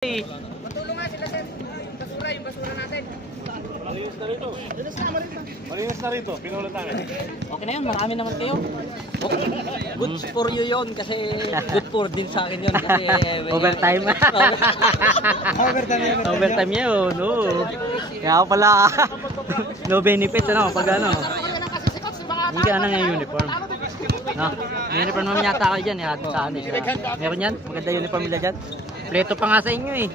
Matulong nga sila sir. Basura yung basura natin. Malinis na rito. Malinis na rito. Pinulat namin. Okay na yun, marami naman kayo. Good for you yun kasi good for din sa akin yun kasi overtime. Overtime yun, no. Kaya pala no benefits ano pag ano. Hindi ka na ng uniform. No, may uniform naman yata kayo dyan eh. Saan eh. Meron yan? Maganda uniform nila dyan. Preto pa nga sa inyo eh.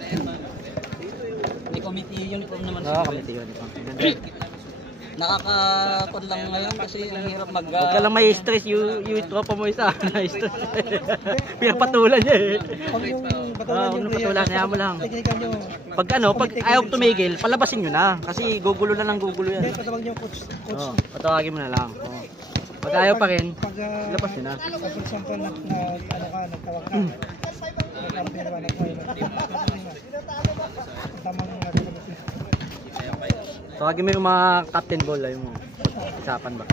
may committee uniform naman. Oo, committee uniform. Nakakapod lang ngayon kasi ang hirap mag... Huwag ka lang may stress, yung tropa mo isa. Stress. Pinapatulan niya eh. Pag yung Huwag na patulan, kaya mo lang. teknika nyo. Pag ano, pag ayaw tumigil, palabasin nyo na. Kasi gugulo na ng gugulo yan. Hindi, patawag nyo coach. Oo, patawagin mo na lang. Oo. Pag ayaw pa rin, Pag, labas nyo na. for example, ano ka, nagtawag ka. Nagkampir ka, tamang Tawagin mo yung mga captain ball, yung usapan ba?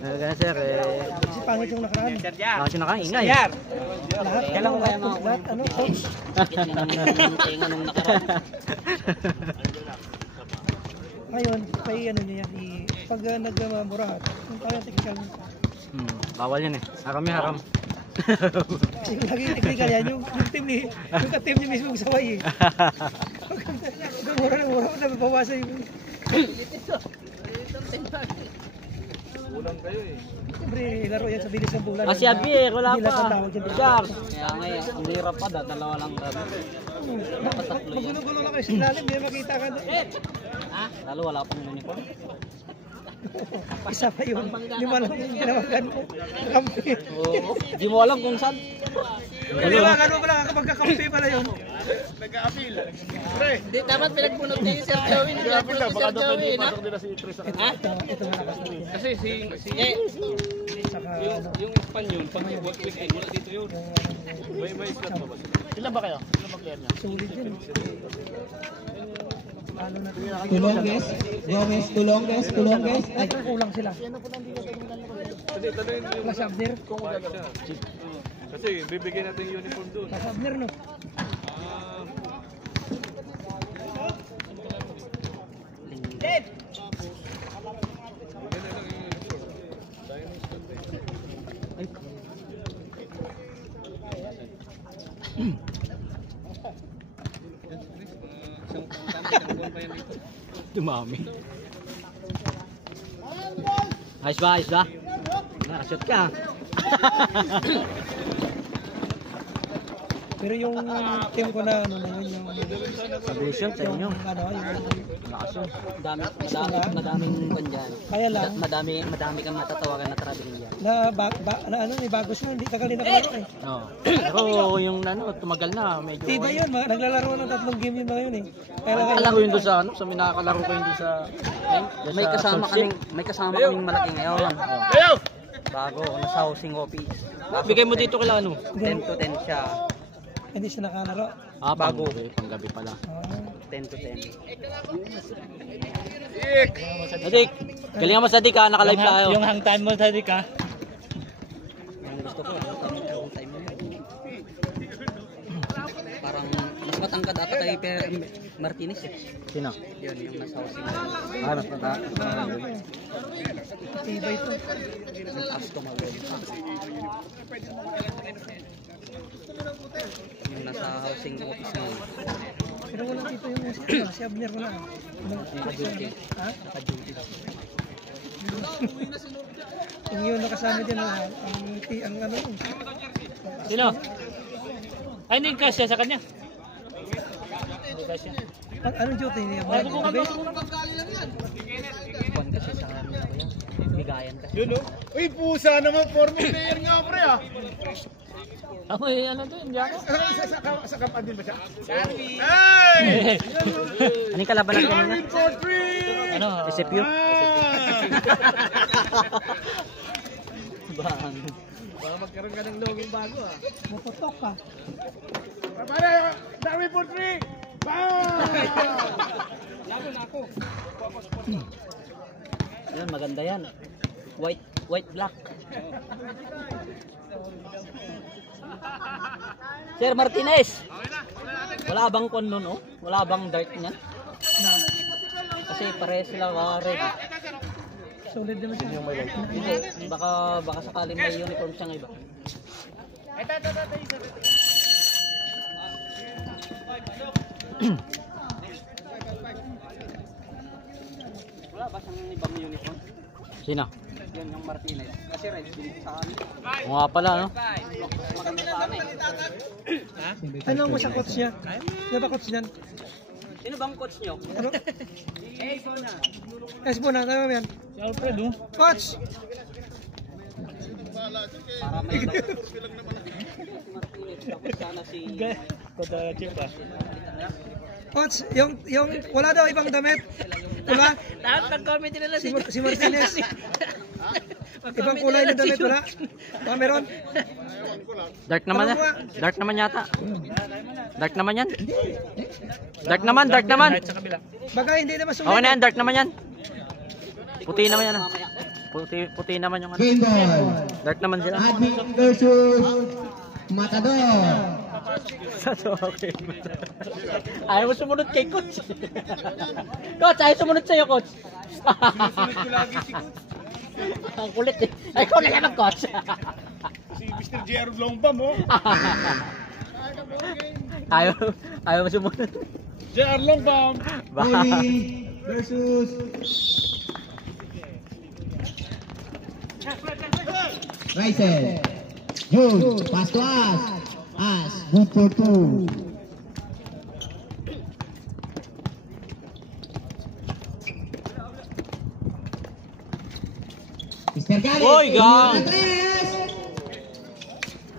Ganyan sir, kasi pangit yung nakaraan. kasi nakaingay. Lahat, Kailan ko kaya mga lahat, ano, coach. tinga nung nakaraan. Ngayon, may ano niya yan, pag nagmamura, yung tawag technical niya. Bawal yan eh. Haram yan, haram. Yung lagi technical yan, yung team ni, yung ka-team niya mismo magsaway eh. Mura, nababawasan yung... Ulang kayo eh. Siyempre, laro yan sa bilis ng bulan. Kasi Javier, wala Hindi lang pa. ang tawag dyan. Jars. Kaya ngayon, ang hirap pa, dalawa lang kami. Magulo-gulo lang kayo sa ilalim, hindi makita ka doon. Lalo wala pang uniform. Isa pa yun, hindi mo alam yung ginawagan mo. Kampi. Oo, di mo alam kung saan. Ginawagan mo pala kapag kakampi pala yun. Nag-a-appeal. Hindi, dapat pinagpunod din si Sir Joey. Nag-a-appeal na. Baka doon pwede pasok nila si Chris. Ito malakas na yun. Kasi Saka ano, yung Espanyol, pag may work weekend, wala dito yun. May slot pa ba? Ilan ba kayo? Ilan ba player niya? sulit yun. Ano na ito? Tulongges, Gomez, Tulongges. Ay, kulang sila. Kasi tanongin yung Plus Abner. kung wala siya. Kasi bibigyan natin yung uniform doon. Plus Abner, no? Dumami. Ayos ba? Ayos ba? Nakashoot ka. Pero yung team ko na ano na yun, yung Submission sa inyo. ano, yung Nakashoot. Madaming bandyan. kaya lang Madami kang matatawagan na traveling yan. na ano ni bagos na hindi tagal din ako eh. Oo. Pero yung ano, tumagal na. Medyo... Tibay yun, naglalaro ng 3 game yun ngayon eh. Kaya lang Nakakalaro yun doon sa ano, sa minakalaro ko yun doon sa... May kasama kaming malaki ngayon. Bago, nasa housing office. Bigay mo dito kila ano? 10 to 10 siya. hindi siya nakalaro. Ah, bago. Panggabi pala. 10 to 10. Sadik! Galingan mo Sadik ha, naka-live tayo. Yung hang time mo Sadik ha. Yung gusto ko, hang time mo. Parang mas matangkad ata kay Per Martinez eh. Sino? Yun, yung nasa housing. Ah, mas mata. Tibay to. Yung taas tumawag. Yung nasa housing office ngayon. Pero wala dito yung si Abner wala. Naka-duty. Ha? Naka-duty. Yung yun nakasama dyan ang ano yun. Sino? Ay, hindi kasya sa kanya. Hindi kasya. Anong duty niya? Gabi? Kuwan kasi sa ano ko yan. Bigayan kasi. Yun o. Uy, pusa naman. Former player nga pre ah. Ako ano to, Indiano? Sa kapan din ba siya? Charlie! Hey! Anong kalaban natin kanina? Charlie for free! Ano? SFU? Bang. Baka magkaroon ka ng logong bago ah. Maputok ka. Pare, Charlie for free! Bang! Yun, maganda yan. White white black. Sir Martinez. Wala bang kon nun, oh? Wala bang dart niyan? Kasi pare sila red. Solid naman siya. Hindi, baka sakaling may uniform siyang iba. Wala ba siyang ibang uniform? Sino? Yun yung Martinez. Kasi red din sa amin. Oo nga pala, no? Maganda sa amin. Tanong mo sa coach niya. Ano ba coach niyan? Sino bang coach nyo? Ano? Esbona, tama ba yan? Si Alfredo. Coach! Para may ibang Martinez. Tapos sana si... Kota Chipa. Coach, yung wala daw ibang damit. Diba? Lahat nag-comment nila Si Martinez. Ibang kulay na damit, wala? Meron? Dark naman yan. Dark naman yata. Dark naman yan. Dark naman, dark naman. Sa kabila. Baka hindi naman sulit. Okay na yan, dark naman yan. Puti naman yan. Puti naman yung ano. Game ball. Dark naman sila. Admin versus Matador. Okay. Ayaw mo sumunod kay coach. Coach, ayaw sumunod sa'yo, coach. Susunod ko lagi si Coach. Ang kulit eh. Ay, ikaw na naman, coach. Si Mr. J.R. Longba mo. Ayaw mo sumunod. J.R. Longba. Oli versus Rysel. June, pass to As. As, good for 2. Mr. Galit. Oy, gang.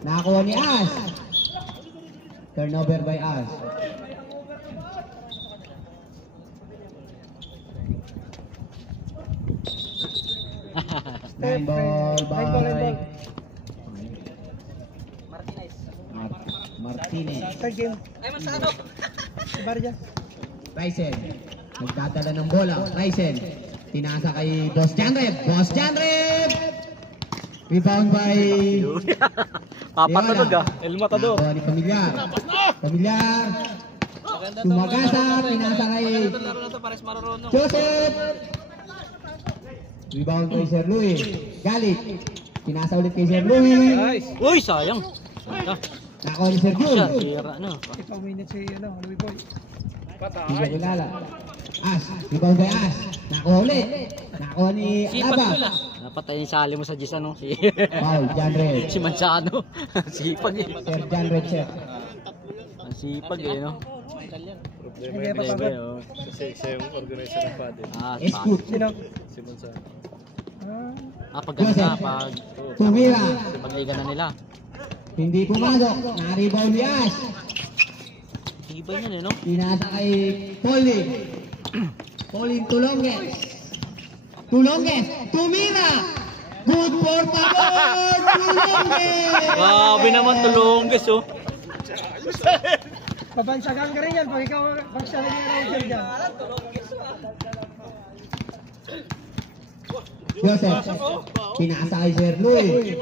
Nakakuha ni As. Turnover by As. Nine ball by Martinez. Martinez. Third game. Ay, Mansado. Barja. Rysel. Nagdadala ng bola. Rysel. Tinasa kay Boss Janreb. Boss Janreb! Rebound by Papatulog ah. El Matador. Nakakuha ni Familiar. Familiar. Tumagasa. Tinasa kay Laro na to, pares marunong. Joseph. Rebound kay Sir Louis. Galit. Tinasa ulit kay Sir Louis. Uy, sayang. Nakakuha ni Sir Jun. Sira, ano. 5 minutes si Louis Boy. Hindi ko kilala. As. Rebound kay As. Nakakuha ulit. Nakakuha ni Alaba. Dapat ay sali mo sa Gis, ano. Si Foul. Janreb. si Mansano. Sipag eh. Sir Janreb, sir. Ang sipag eh, no. Hindi pa Iba pagod. yun. Kasi siya yung organizer ng paddle. Escoot. Sino? Si Monsa. Pag ano na, pag Tumira. pagliga na nila. Hindi pumasok. Na-rebound ni As. Iba yan eh, no. Tinasa kay Pauling. Pauling Tulonges. Tulonges. Tumira. Good for Pagod. Tulonges. Grabe naman, tulongges oh. Pabansagan ka rin yan pag ikaw pag siya naging announcer dyan. Joseph. Pinasa kay Sir Louis.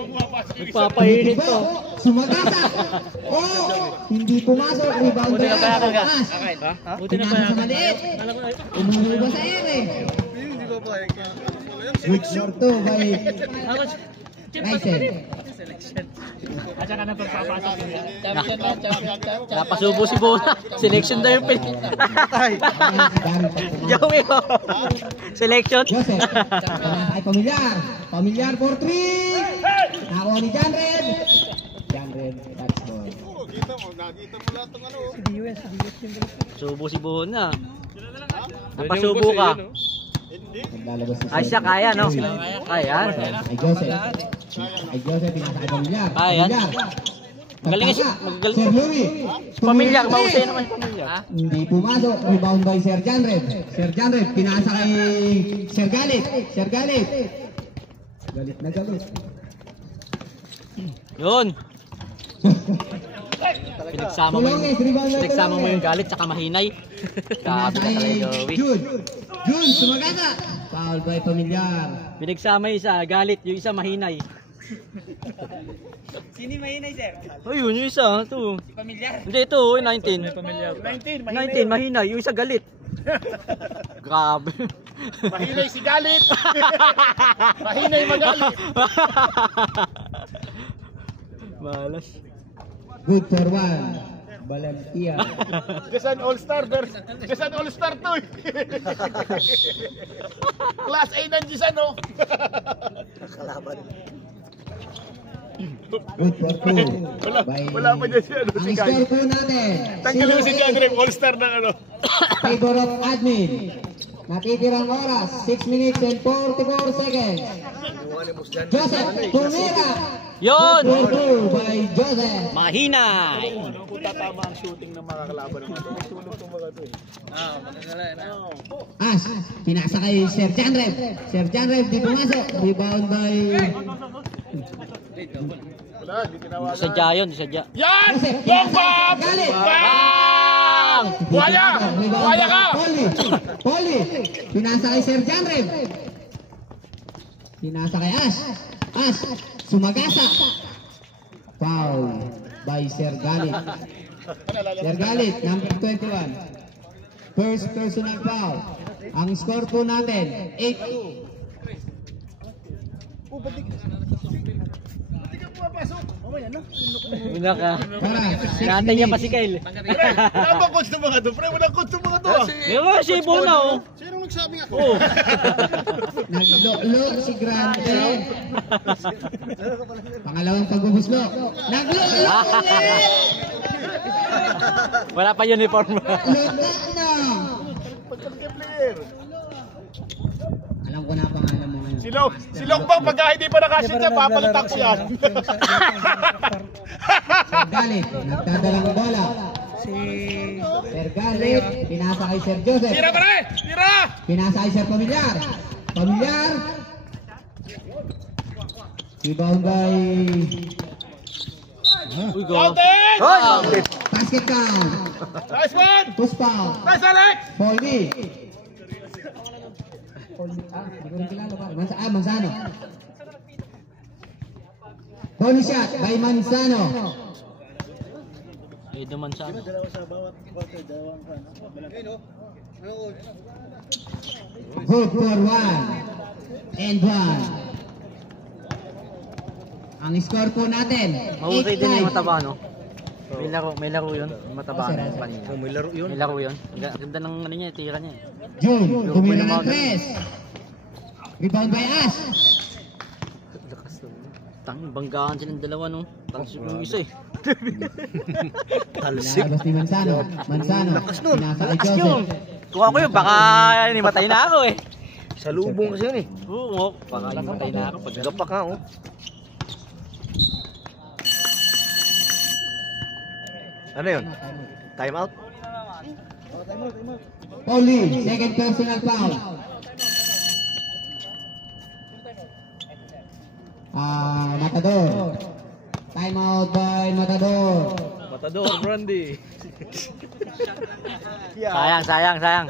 Nagpapainit to. Sumagasa. Oh, hindi pumasok. Rebound by As. Buti na ba Pinasa sa maliit. Umulo ba sa ere? Good for 2 by Rysel. At saka na pagpapasok niya. Napasubo si Bona. Selection daw yung pin. Joey oh. Selection. Joseph. Ay, Familiar. Familiar for 3. Nakuha ni Janred. Janred, that's ball. Si DUS yung dalawa. Subo si Bona. Napasubo ka. Naglalabas si Ay siya, kaya no? Kaya. Ay, Joseph. Ay, Joseph, pinasa kay Familiar. Kaya. Familiar. Magaling siya. Pagkaka. Sir Louis. Pamilyar, mausay naman si Pamilyar. Hindi pumasok. Rebound by Sir Janred. Sir Janred, pinasa kay Sir Galit. Sir Galit. Galit na galit. Yun. Pinagsama mo yung galit saka mahinay. Pinasa Sabi ka kay talaga, Joey. June. June, sumagasa. Foul by Pamilyar. Pinagsama yung isa, galit. Yung isa mahinay. Sino yung mahinay, sir? Ayun, yung isa. Ito. Si Pamilyar. Hindi, ito. 19. 19, mahinay. Yung isa galit. Grabe. Mahinay si galit. Mahinay magalit. Malas. Good for one. Valentia. Gasan All-Star versus Gasan All-Star to eh. Class A ng Gisan oh. Good for two. Wala pa dyan si ano, si Ang Guy. score po natin. Tanggalin mo si John Rem, All-Star ng ano. Favor of admin. Natitirang oras, 6 minutes and 44 seconds. Joseph Tumira. Yun! 4-2 by Joseph. Mahinay! Kung tatama ang shooting ng mga kalaban ng mga tulog itong mga to eh. As, pinasa kay Sir Janrev. Sir Janrev di pumasok. Rebound by Wala, hindi tinawagan. Sadya yun, sadya. Yan! Joseph. Long bomb! Galit. Bang! Buhaya! Buhaya ka! Poli. Pinasa kay Sir Janrev. Pinasa kay Ash. Ash, sumagasa. Foul by Sir Galit. Sir Galit, number 21. First personal foul. Ang score po natin, 8-2. Una ka. Para, 6 Naantay niya pa minutes. si Kyle. Wala ba coach ng mga to? Pre, wala coach ng mga to ah. Yung si Bona oh. Sinong nagsabing ako? Oh. Naglo-lo si Grande. Pangalawang pagbubuslo. Naglo-lo ulit! Wala pa uniform. Luta na! Pagka-player. Alam ko na ang pangalan mo ngayon. Si Longbang pagka hindi pa nakasya niya, papalitak siya. Sir Galit, nagdadalang bola. Si Sir Galit, pinasa kay Sir Joseph. Tira pare! Tira! Pinasa kay Sir Pamilyar. Pamilyar. Rebound by Uy, go. Counted! Hoy! basket count. Nice one! Push foul. Nice Alex! Polly. Hindi ko rin kilala ba? Manzano. Bonus shot by Manzano. Eh, duman sa ano. Good for one. And one. Ang score po natin, Mahusay din yung 8-5. mataba, no? May laro yun. Mataba Oh, yung panina. May laro yun. May laro yun. Ang ganda ng ano niya, tira niya. June, tumira ng tres. Rebound by Ash. Lakas na. Tangin, banggaan silang dalawa, no? Talsik yung isa eh. Nalabas ni Manzano. Manzano, pinasa kay Joseph. Kung ako yun, baka nimatay na ako eh. Sa lubong kasi yun eh. Oo, baka nimatay na ako. Gapak nga oh. Ano yun? Time out? Paulie, second personal foul. Matador. Time out by Matador. Matador, Brandy. Sayang.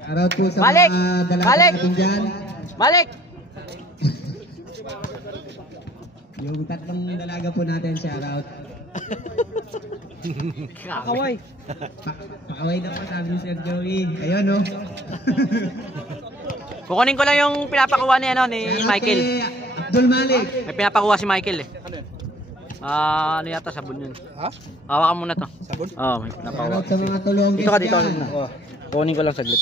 Shoutout po sa Balik! mga dalaga Balik! natin dyan. Balik! Yung tatlong dalaga po natin, shoutout. Kaway. Pakaway na po sabi ni Sir Joey. Ayun no. Kukunin ko lang yung pinapakuha ni, ano, ni Shoutout Michael. kay Abdul Malik. May pinapakuha si Michael eh. Ano yata, sabon yun. Ha? Hawakan muna to. Sabon? Oo, may pinapakuha. Shoutout sa mga tulong Dito ka, dito ka. dyan. Kukunin ko lang saglit.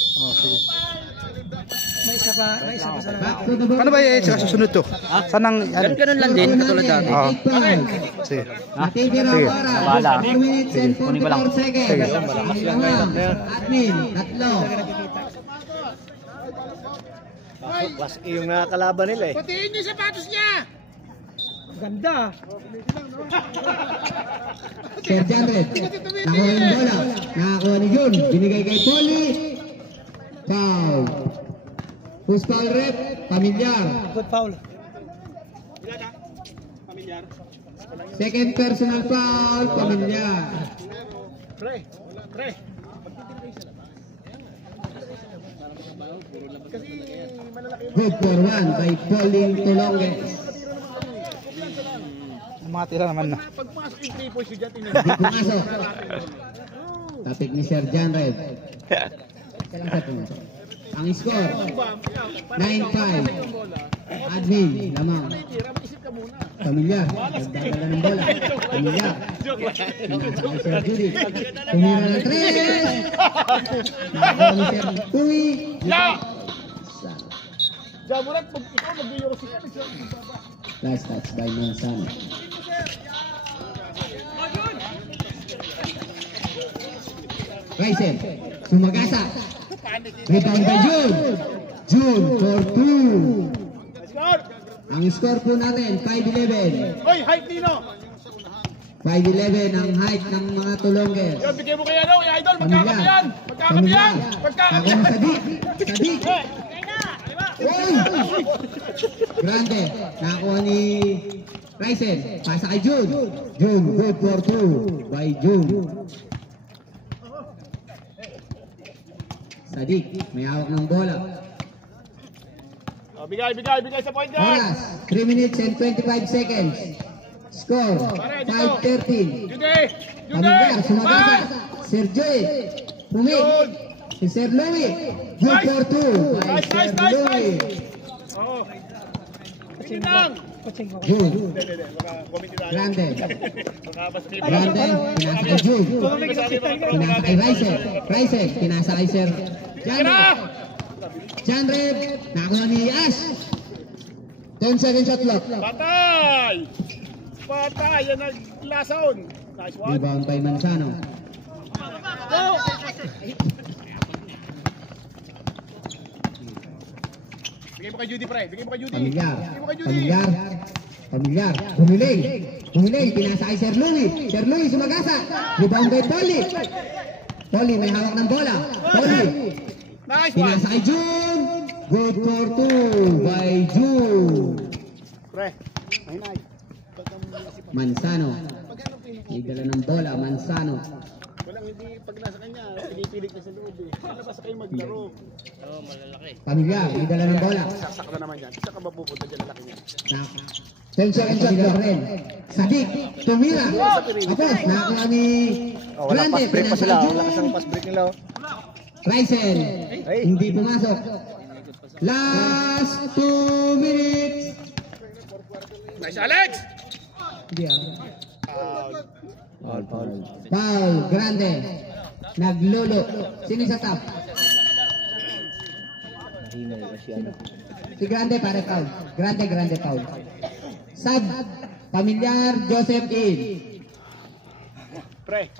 May isa pa sa Back to the ball. Paano ba yung susunod to? Saan ang... Ganun lang din, katulad dati. Oo. 8 points. Sige. Natitira Sige. oras. Bahala. 4 minutes and Kunin ko lang. 44 seconds. Admin, tatlo. Mas yung nakakalaban nila eh. Patiin niyo yung sapatos niya! ganda. Sir Janret, nakuha yung bola. Nakakuha ni Jun. Binigay kay Polly. Foul. Who's foul rep? Pamilyar. Good foul. Second personal foul. Pamilyar. Good for 1 by Pauline Tulonges. Matira naman na. Hindi pumasok. Tapik ni Sir John Red. Ang score 9-5. Admin lamang. Pamilyar, nagdadala ng bola. Pamilyar. Pinasa ni Sir Judy. Tumira ng 3. Nakakuha ni Sir Uy. Last touch by Manzano. Raisen, Sumagasa. Rebound by June. June for 2. Ang score po natin, 5-11. Hoy, height Nino! 5-11 ang height ng mga Tulonges. Yo, bigay mo kaya daw, idol, Pamilya. magkakabiyan! Magkakabiyan! Ako ng Sadik. Sadik. Uy! Grande. Nakakuha ni Raisen. Pasa kay June. June, good for 2 by June. Sadik, may hawak ng bola. Oh, bigay sa point guard! Oras, 3 minutes and 25 seconds. Score, 5-13. Judy! Pamilyar, Sumagasa. Sir Joy, Pumig. Si Sir Louie, good for 2 by Sir Louie. Oo. Tingin lang! June, Baka committee tayo. Grande. Baka basta Grande, pinasa kay June. Pinasa kay Raisen. Raisen, pinasa kay Sir Janreb. Janreb, nakakuha ni Ash. 10 second shot clock. Patay! Patay! Yan ang lason! Nice one! Rebound by Manzano. Bigay mo kay Judy, pre. Bigay mo kay Judy. Pamilyar. Bigay mo kay Judy. Pamilyar. Pamilyar. Humiling. Humiling. Pinasa kay Sir Louie. Sir Louie, Sumagasa. Rebound by Polly. Polly, may hawak ng bola. Polly. Nice one! Pinasa kay June. Good for 2 by June. Pre. Mahinay. Mansano. May dala ng bola. Mansano. Walang hindi pag nasa kanya, pinipilit na sa loob eh. Labas kayo maglaro. Pamilya, may dala ng bola. Saksak na naman yan. Isa ka mapupunta dyan lalaki niya. 10 seconds shot clock rin. Sadik, tumira. Tapos, nakakuha ni Walang Grande. pass break pa Pinasa sila. kay Wala June. kasang pass break nila. Raisen, hindi pumasok. Last 2 minutes. Nice, Alex! Hindi Foul, Grande. Naglolo. Sino sa top? Si Grande pare foul. Grande foul. Sub, Pamilyar, Joseph In. Pre.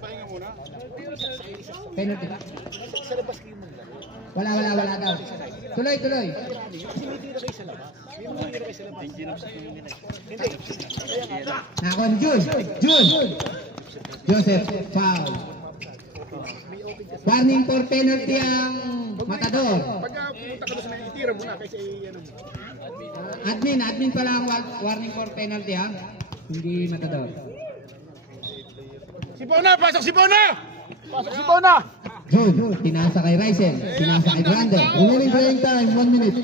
Pahinga muna. Penalty. Wala daw. Tuloy. Nakon June. Joseph, foul. Warning for penalty ang Matador. Pagka pumunta ka doon sa may itira muna kasi ano. Admin pala ang warning for penalty ha. Hindi Matador. Sipona! Pasok Sipona! Pasok Sipona! June, pinasa kay Raisen. Pinasa kay Grande. Remaining playing time, 1 minute.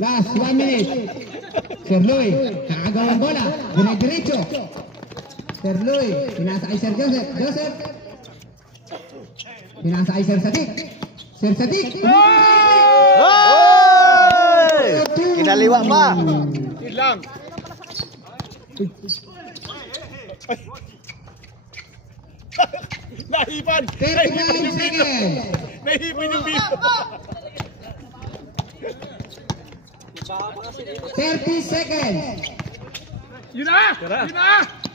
Last 1 minute. Sir Louie, kakagawang bola. Dire-diretso. Sir Louie, pinasa kay Sir Joseph. Pinasa kay Sir Sadik. Sir Sadik. Hey! Kinaliwa pa. Yun lang. Nahipan! 39 seconds. Nahipan yung bibo! 30 seconds. Yun na!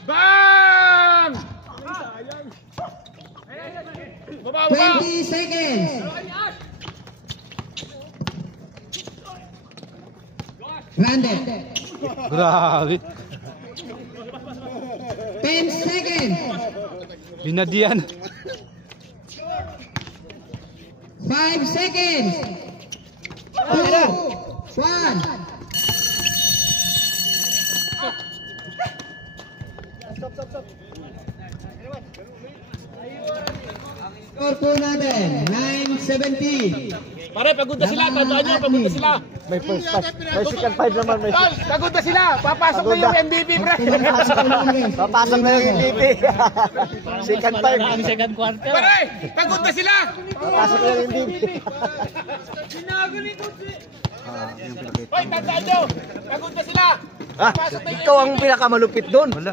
Bang! Baba! 20 seconds. Grande. Grabe. 10 seconds. Binadian. 5 seconds. 2, 1. Score po natin, 9-17. Pare, pagod na sila. Tandaan nyo, pagod na sila. May first pass. May second five naman. May Tol, pagod na sila. Papasok na yung MVP, pre. papasok na yung MVP. Second five. Second quarter. Pare, pagod na sila. Papasok na yung MVP. Hoy, tandaan nyo. Pagod na sila. Ah, ikaw ang pinakamalupit doon. Wala.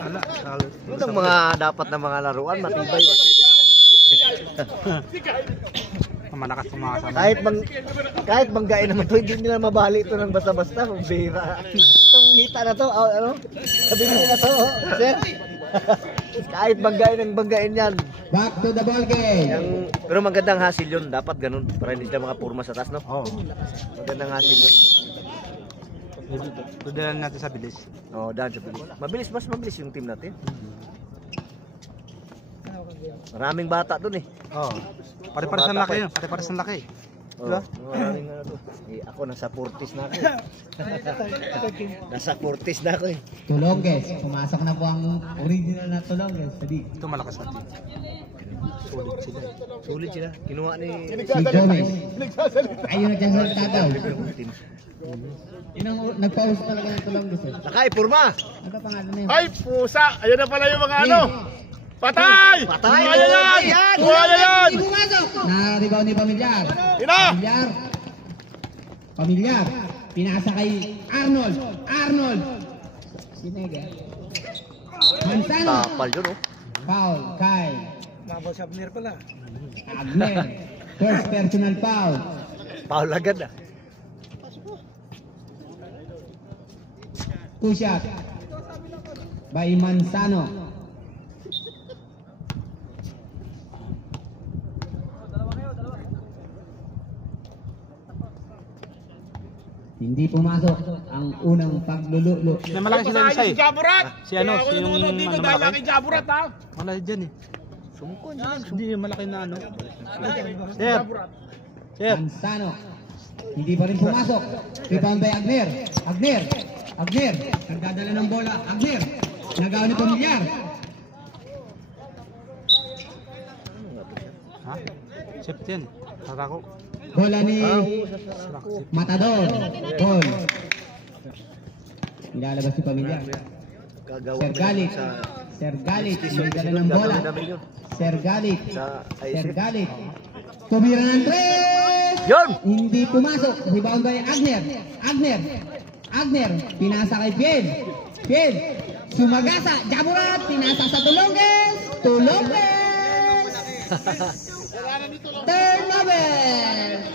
Yun ang mga dapat na mga laruan. Matibay. Kahit banggain naman to, hindi nila mabali ito ng basta-basta. Bira. Itong hita na to, ano? Sabi nila na to, sir. Kahit banggain yan. Back to the ball game. Pero magandang hasil yun. Dapat ganun. Para hindi sila mga purma sa taas, no? Oo. Magandang hasil yun. Tudalan natin sa bilis. Oo, dahil sa bilis. Mas mabilis yung team natin. Maraming bata dun eh. Oo. Pare-pares ang laki yun. Pare-pares ang laki. Diba? Maraming ano to. Eh, ako nasa 40s na ako. Nasa 40s na ako eh. Tulongges. Pumasok na po ang original na Tulongges. Sabi. Ito malakas natin. Sulit sila. Kinuha ni... Si Gomez. Ayun nagsasalita daw. Yun ang nagpaus talaga ng Tulongges. Nakay, purma! Ano pa pangalan na yun? Ay, pusa. Ayan na pala yung mga ano. Patay! Patay! Buhay na yan! Buhay na yan! Hindi pumasok! Na-rebound ni Pamilyar. Ina! Pamilyar. Pinasa kay Arnold. Sinega. Manzano. Tapal yun oh. Foul kay Mabal sa Abner pala. Abner. First personal foul. Paul agad ah. Push up by Manzano. Hindi pumasok ang unang paglululo. May malaki sila isa eh. Si Jaburat! Si ano, Kaya ako si yung nanonood dito ano, dahil malaki? kay Jaburat ha. Wala dyan eh. Sumukon. Hindi yung malaki na ano. Sir. Sir. Manzano. Hindi pa rin pumasok. Rebound by Agner. Agner. Nagdadala ng bola. Agner. Nagawa ni Pamilyar. Ha? Safety yan. Tatako. Bola ni Matador. Ball. Nilalabas si Pamilyar. Sir Galit. Nagdala ng bola. Sir Galit. Tumira ng 3. Yun! Hindi pumasok. Rebound by Agner. Pinasa kay Piel. Sumagasa. Jaburat. Pinasa sa Tulongges. Turnover.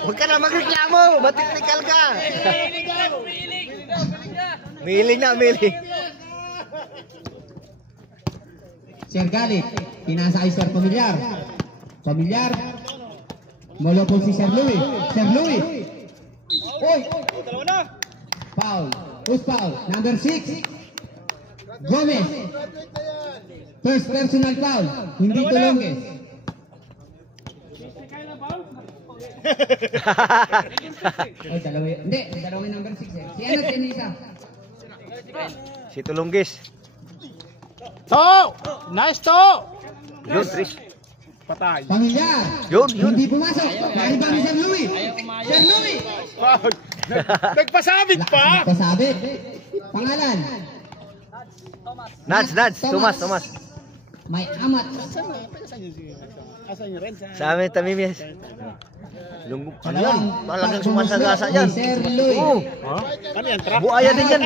Huwag ka na magreklamo! Matiknikal ka! Miling na. Sir Galit. Pinasa kay Sir Pamilyar. Molopol si Sir Louie. Oy! Foul. Who's foul? Number 6. Gomez. First personal foul. Hindi Tulongges. Oy, dalawa yun. Hindi, dalawa yung number 6 eh. Si ano, si isa. Si Tulunggis. To! Nice to! Yun, Trish. Patay. Pamilyar. Yun. Hindi pumasok. Nariba ni Sir Louie. Nagpasabit pa! Nagpasabi. Pangalan. Nads. Thomas. May amat. Sa amin, Tamimias. Ano yan? Dalawang Talagang sumasagasa yan. ni Sir Louie. Ano yan? Trap? Buaya din yan.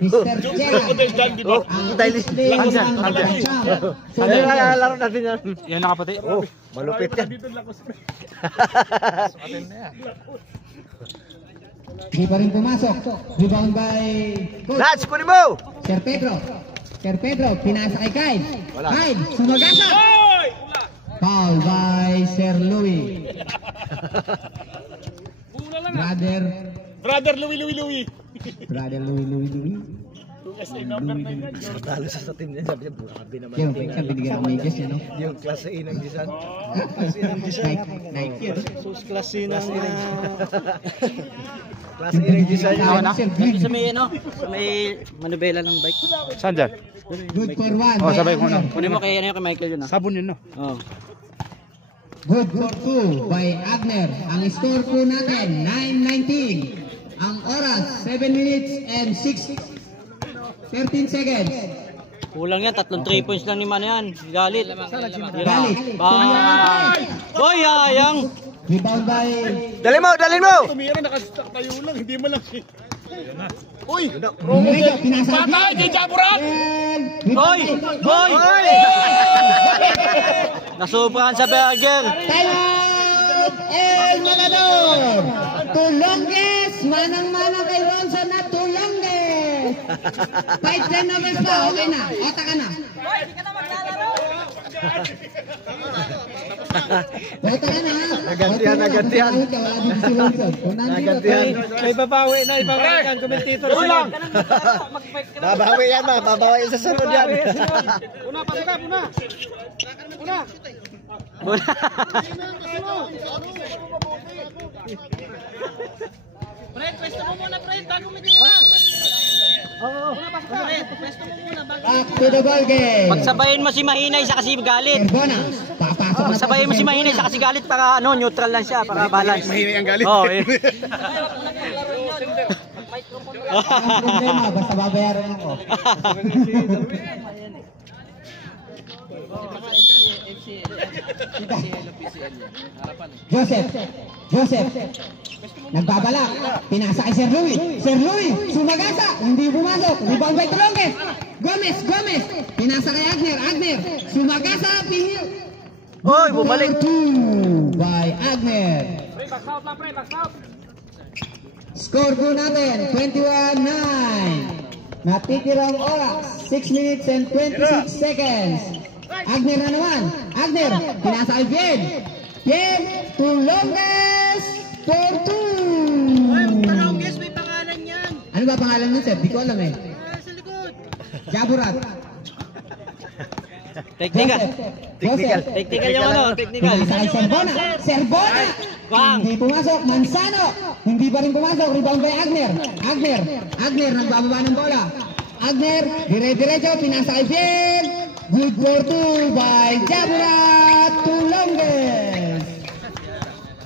Mr. Gerald. Oh, dahil Playing lang ng yan. champ. Ano yung laro natin yan? Yan nakaputi. Oh, malupit yan. Di pa rin pumasok. Rebound by Coach. Nads, kunin mo! Sir Pedro, pinasa kay Kyle. Sumagasa. Foul by Sir Louie. Pula lang Brother Brother Louie. Louie. Talo sa team niya, sabi niya, grabe naman. Yung pink binigyan ng medyas niya, no? Yung klase A ng Disan. Nike yun. Klase ng Klase A ng Disan. Sa may ano, sa may manubela ng bike. Saan dyan? Good for one. Oh, sabay ko na. Kunin mo kay, ano, kay Michael yun, ah. Sabon yun, no? Oh. Good for two by Agner. Ang score po natin, 9:19. Ang oras, 7 minutes and 13 seconds. Kulang yan, 3 points lang ni Mano yan. Galit. Galit. Boy, ayang. Rebound by... Dalin mo, dalin mo! Tumira, nakatayo lang, hindi mo lang siya. Uy! Pinasa. Patay kay Jaburat! Boy! Boy! Nasubrahan sa burger. Time out! El Malador! Tulongges! Manang-manang kay Ronson na tulongges! 5-10 numbers pa, okay na. Ota ka na. Ota ka na. Nagantihan, nagantihan. Nagantihan. may babawi na ibang commentator sila. Babawi yan ma, babawi yan sa sunod yan. Una, pasok una. Una. Fred, pwesto mo muna, Fred, bago may dito. Una, pasok ka. Pwesto mo muna, bago. Back to the ball game. Pagsabayin mo si Mahinay sa kasi galit. Erbona. Papasok na. Pagsabayin mo si Mahinay sa kasi galit para ano, neutral lang siya, para balance. Mahinay ang galit. Oo, eh. Ang problema, basta babayaran ako. Joseph. Nagbabalak. Pinasa kay Sir Louie. Sir Louie, sumagasa. Hindi pumasok. Rebound by Tulongges. Gomez. Pinasa kay Agner. Sumagasa. Pinil. Oy, bumalik. 2 by Agner. Score po natin, 21-9. Natitirang oras, 6 minutes and 26 seconds. Agner na naman. Agner, pinasa kay Bien. Bien, Tulongges for 2. Tulongges, may pangalan yan. Ano ba pangalan nun, Sir? Di ko alam eh. Sa likod. Jaburat. Technical. Joseph. Technical yung ano, technical. Pinasa kay Serbona. Bang. Hindi pumasok. Manzano. Hindi pa rin pumasok. Rebound by Agner. Agner, nagbababa ng bola. Agner, dire-diretso. Pinasa kay Bien. Good for 2 by Jaburat Tulongges.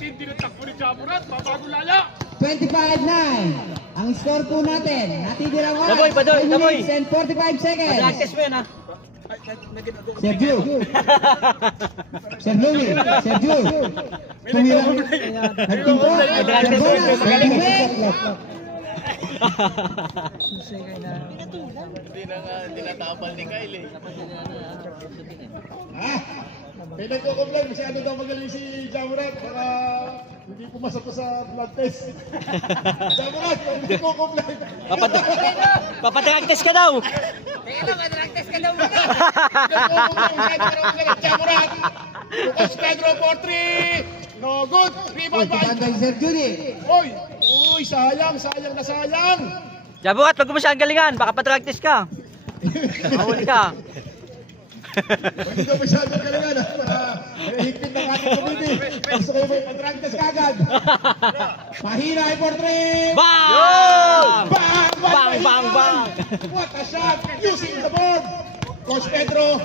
Hindi na takbo ni Jaburat, babago lala. 25-9. Ang score po natin. Natitirang oras. Daboy, Badoy, 5 Daboy. minutes and 45 seconds. Practice mo yan, ha? Sergio. Sir Louie. Tumira. Nagtimpo. Hindi na tapal ni Kyle eh. May nagko-complain, masyado daw magaling si Jamurat, baka hindi pumasok ko sa blood test. Jamurat, hindi ko complain. Papadrag test ka daw. Teka lang, madrag test ka daw muna. Jamurat, Lucas Pedro for 3. No good, rebound by. Sir Judy. Uy, sayang na sayang. Jaburat, wag mo siya ang galingan. Baka padrag test ka. Mahuli ka. Hindi ko masyadong galingan para higpit ng ating committee. Gusto kayo may padrag test kagad. Mahina for 3. Bang! Bang! What a shot! Using the board! Coach Pedro,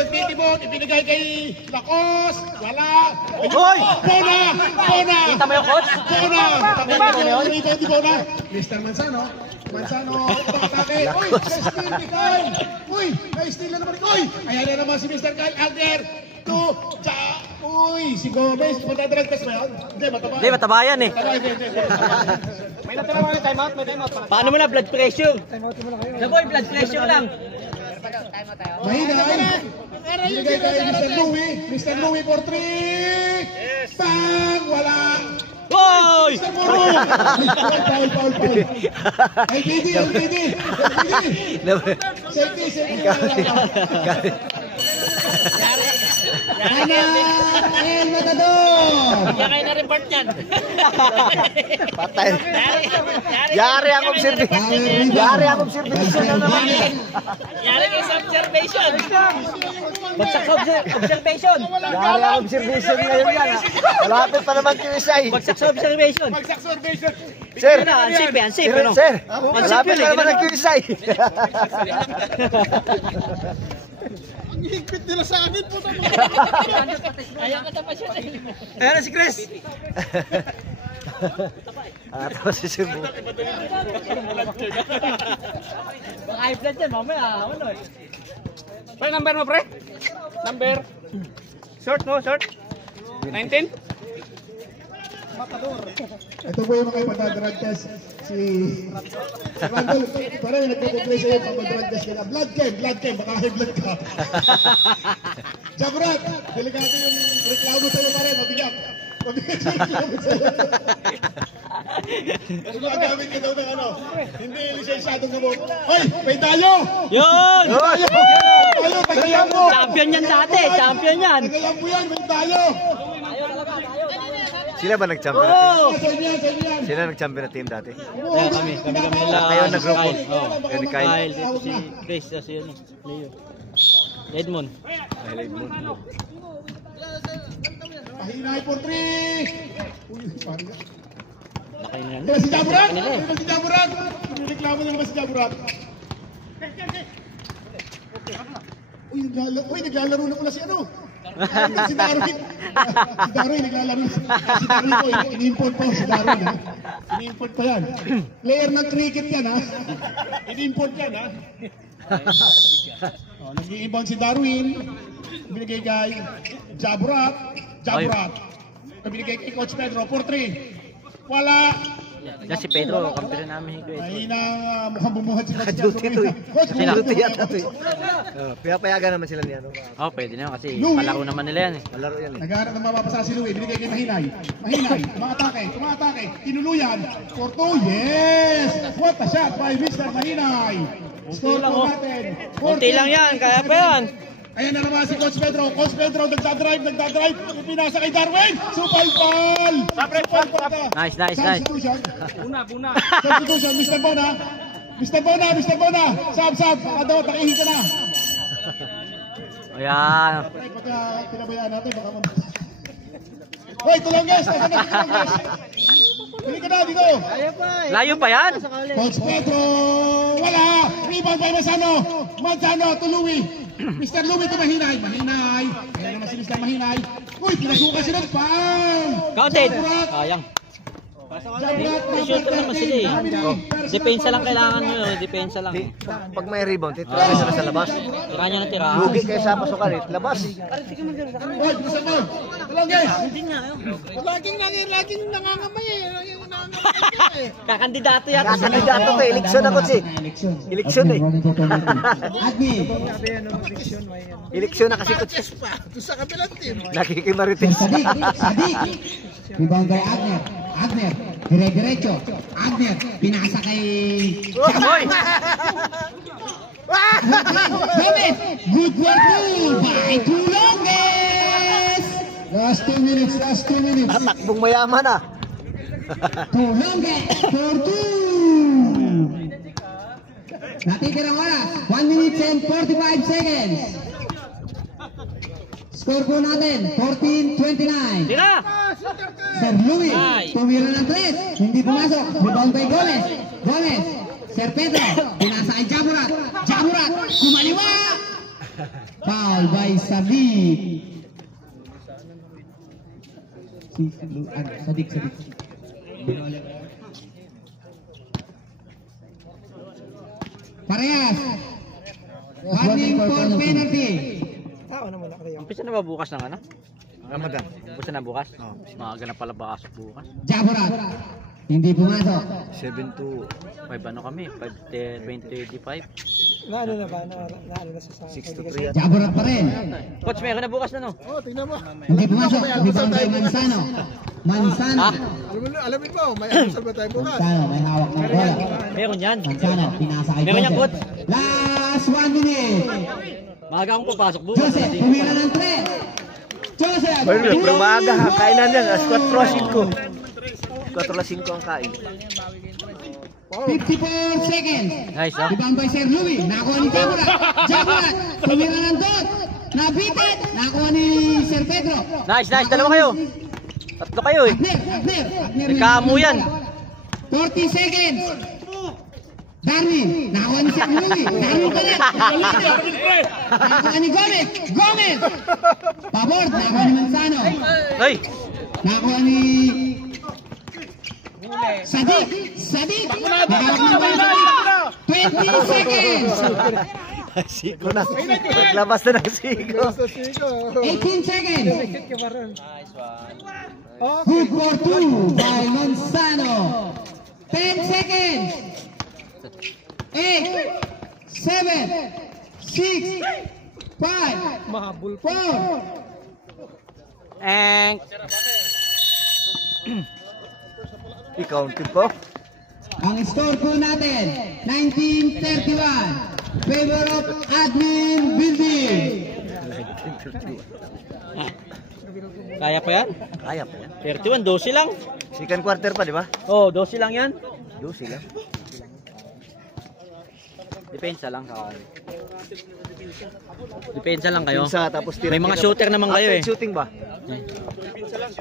nagtitibot, ibinigay kay Lacos, wala. Hoy! Bona! Kita mo yung coach? Bona! Rito di Bona. Mr. Manzano, pagkatake. Uy, na-steal ni Kyle! Uy, na-steal na naman. Uy, ayan na naman si Mr. Kyle Agner. Uy, si Gomez, matadrag test ba yun? Hindi, mataba. Hindi, matabayan eh. Hindi. May natira mo yung timeout, may timeout. Paano mo na blood pressure? Timeout mo na kayo. Daboy, blood pressure lang. Mahina. Binigay kay Mr. Louie for 3. Bang! Wala. Hoy! Mr. Moro! Foul. LPD. Safety. El Matador! Kaya kayo na-report yan. Patay. Yari ang observation. Yari ang observation na naman. Yari kayo sa observation. Bagsak sa observation. Yari ang observation ngayon yan. Malapit pa naman QSI. Bagsak sa observation. Sir, Unsafe, ano? sir, malapit pa naman ang QSI. Ayaw ka tapos yun eh. Ayan na si Chris. Tapos si Sir. Baka high blood yan, mamaya. Ano eh. Pre, number mo, pre? Number? Short, no? Short? 19? Ito po yung mga ipadrag test si Randall. Parang nagpo-play sa'yo papadrag test ka na. Blood chem, baka high blood ka. Jabrat, delikado yung reklamo sa'yo pare, mabigat. Mabigat yung reklamo sa'yo. Mas magamit ka daw ng ano, hindi lisensyadong gamot. Hoy, may tayo! Yun! Tayo, tagayan mo! Champion yan dati, champion yan. Tagayan mo yan, may tayo! Sila ba nag-champion na team? Oh! Sa inyo yan, sa inyo yan! Sila nag-champion na team dati? Kaya kami nila. Kayo nag-grupo? Oh. Kayo ni Kyle? Kyle, dito si Chris, si ano, Leo. Edmond. Kyle Edmond. Pahinay for 3! Uy, pare ka. Nakay na yan. Diba si Jaburat? Diba si Jaburat? Nireklamo niya naman si Jaburat. Uy, naglalaro na pala si ano? Si Darwin. Si Darwin, naglalaro. Si Darwin po, in-import po si Darwin. In-import pa yan. Player ng cricket yan, ha? In-import yan, ha? Nag-i-inbound si Darwin. Binigay kay Jaburat. Binigay kay Coach Pedro for 3. Wala. Yan si Pedro, kampiyon namin higit. Mahina mukhang bumuhat si Coach Duty to eh. Coach, Duty yata to eh. Pinapayagan naman sila niya. Oh, pwede na kasi palaro naman nila yan eh. Malaro yan eh. naghahanap ng mapapasa si Louie, binigay kay Mahinay. Umatake. Tinuluyan. For 2, yes! What a shot by Mr. Mahinay. Score po natin. Kunti lang yan, kaya pa yan. Ayan na naman si Coach Pedro. Coach Pedro, nagdadrive. Pinasa kay Darwin. Super ball! Nice. Substitution. Substitution, Mr. Bona. Mr. Bona. Sab. Ado, takihin ka na. Ayan. Pagka pinabayaan natin, baka Hoy, Tulongges! Nasaan na si Tulongges? Bili ka na dito! Layo pa yan? Coach Pedro! Wala! Rebound by Manzano to Louie! Mr. Louie to Mahinay! Ayan naman si Mr. Mahinay! Uy, pinasuka siya ng foul! Counted. Jaburat! Sayang. Jaburat! Shoot naman sila eh. Depensa lang kailangan nyo, depensa lang. Pag may rebound, titirahin sila sa labas. Tira nyo na tira. Lugi kayo sa pasukan eh. Labas. Hoy, bilisan mo! Tulongges! Kakandidato yata sa Kandidato to, eleksyon ako si. Eleksyon eh. Agni. Eleksyon na kasi ko. Nakikimarites. Sadik. Rebound kay Agner. Dire-diretso. Agner. Pinasa kay Hoy! Gomez. Good work by Tulongges. Last 2 minutes. Takbong mayaman ah. Tulongges for 2. Natitirang oras, 1 minute and 45 seconds. Score po natin, 14-29. Tira! Sir Louie, tumira ng 3. Hindi pumasok. Rebound kay Gomez. Sir Pedro, pinasa kay Jaburat. Kumaliwa! Foul by Sadik. Sadik. Parehas. Warning for penalty. Umpisa na ba bukas ng ano? Ramadan. Umpisa na bukas? Oo. Maaga na pala bakasok bukas. Jaburat. Hindi pumasok. 7 to 5 ano kami? 20-25. Naano na ba? Naano na sa 6 to 3 yan. Jaburat pa rin. Coach, meron na bukas na no? Hindi pumasok. Rebound kay Manzano. Alamin mo, may almusal ba tayo bukas? Manzano, may hawak ng bola. Meron yan. Manzano, pinasa kay Meron yan, Joseph. coach. Last 1 minute. Maaga akong papasok bukas. Joseph, tumira ng 3. Joseph, Pero maaga ha, kainan yan. 4-5. 4-5 ang kain. 54 seconds. Nice, ah. Rebound by Sir Louie. Nakuha ni Jaguar. Jaguar, tumira ng 2. Nabitin. Nakuha ni Sir Pedro. Nice, dalawa kayo. Tatlo kayo eh. Agner. Nagkaamu yan. 40 seconds. Darwin, nakuha ni Sir Louie. Darwin pa rin. Nakuha ni Gomez. Pabor, nakuha ni Manzano. Ay! Nakuha ni Sadik. Nakuha ni 20 seconds. Siko na. Naglabas na ng siko. 18 seconds. Okay. Good for 2 by Manzano. 10 seconds. 8, 7, 6, 5, Mahabol 4. Eng! I-counted po. Ang score po natin, 1931. Favor of Admin Building. Kaya pa yan? Kaya pa yan. 31, 12 lang. Second quarter pa, di ba? Oh, 12 lang yan. 12 lang. Depensa lang sa Depensa lang kayo. Pinsa, tapos May mga shooter naman kayo eh. Shooting ba?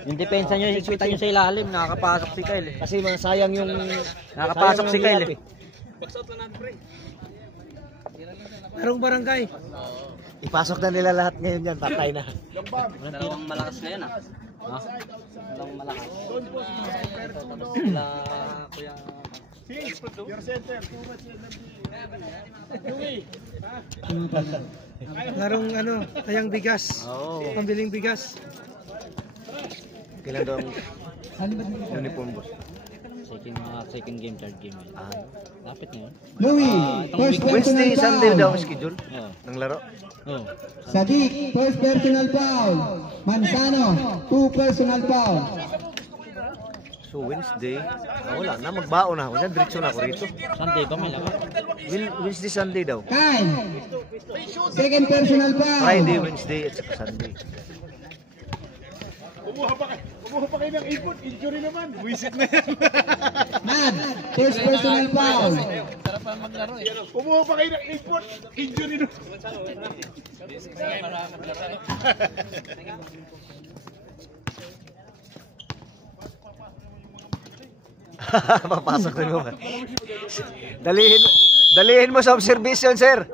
Yung depensa nyo, kita nyo sa ilalim, nakakapasok si Kyle eh. Kasi mga sayang yung... Nakakapasok si Kyle eh. Larong barangay. Ipasok na nila lahat ngayon yan, patay na. Walang tirang malakas ngayon ah. Ha? Walang malakas. Tapos sila, kuya... Larong tayang bigas. Oo. Pambiling bigas. Kailan daw ang uniform boss? Second game, third game. Lapit na yun. Louie, first Wednesday, personal Sunday daw ang foul. schedule Oo. ng laro. Oh. Sadik, first personal foul. Manzano, 2 personal foul. So Wednesday, wala na, magbaon na ako dyan, diretso na ako rito. Sunday ba may lakas? Wednesday, Sunday daw. Kyle, second personal foul. Friday, Wednesday, at saka Sunday. Kumuha pa kayo ng input, injury naman. Wisit na yan. Nad, first personal foul. Kumuha pa kayo ng input, injury naman. Papasok na naman. Dalihin mo sa observation, sir.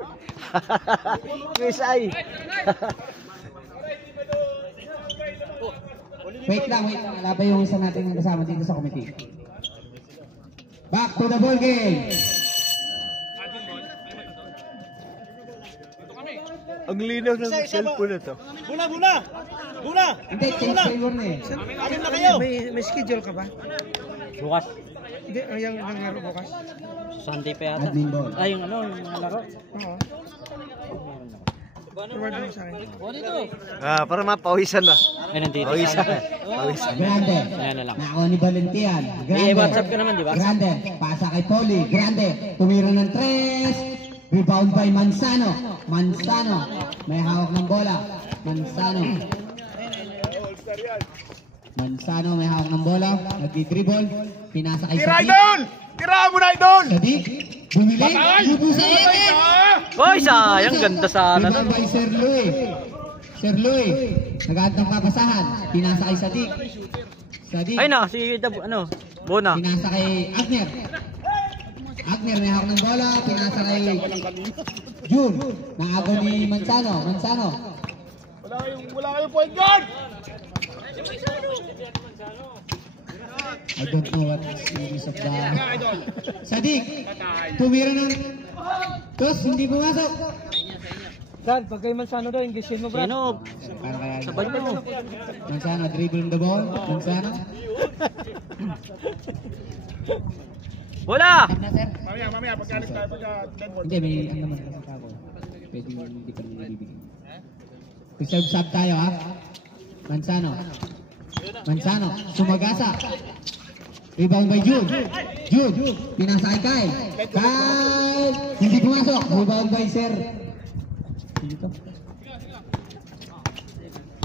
Misay. Wait lang. Wala pa yung isa natin kasama dito sa committee. Back to the ball game. Ang linaw ng cellphone na to. Hindi, change favor na eh. May schedule ka ba? Bukas. Hindi, yung laro bukas. Sunday pa yata. Admin ball. Ay, yung yung mga laro. Oo. Forward mo sa akin. Para mapawisan na. Ay, nandito. Pawisan. Pawisan. Grande. Ayan na lang. Nakuha ni Valentian. Grande. WhatsApp ka naman, di ba? Grande. Pasa kay Poli. Grande. Tumira ng 3. Rebound by Manzano. May hawak ng bola. Manzano may hawak ng bola. Nagdi-dribble. Pinasa kay Tira, Sadik. Idol! Tira mo na, Idol! Sadik. Bumili. Lubo sa init. Oy, sayang. Ganda sana Rebound nun. by Sir Louie. Nagahad ng papasahan. Pinasa kay Sadik. Ay na, si Bona. Pinasa kay Agner may hawak ng bola. Pinasa kay June. Naago ni Manzano. Wala kayong point guard! I don't know what is series of the... Sadik, tumira ng... Tos, hindi pumasok. Brad, pag kayo Manzano daw, Englishin mo, Brad. Sino? Para kaya... Sabay mo. Manzano, dribble the ball. Manzano. Bola! Mamaya, pagkalis tayo pagka-dead ball. Hindi, may ang naman kasi ako. Pwede hindi pa nila bibigyan. Reserve sub tayo ha. Manzano, sumagasa. Rebound by Jude. Pinasa kay Kyle. Hindi pumasok. Rebound by Sir to?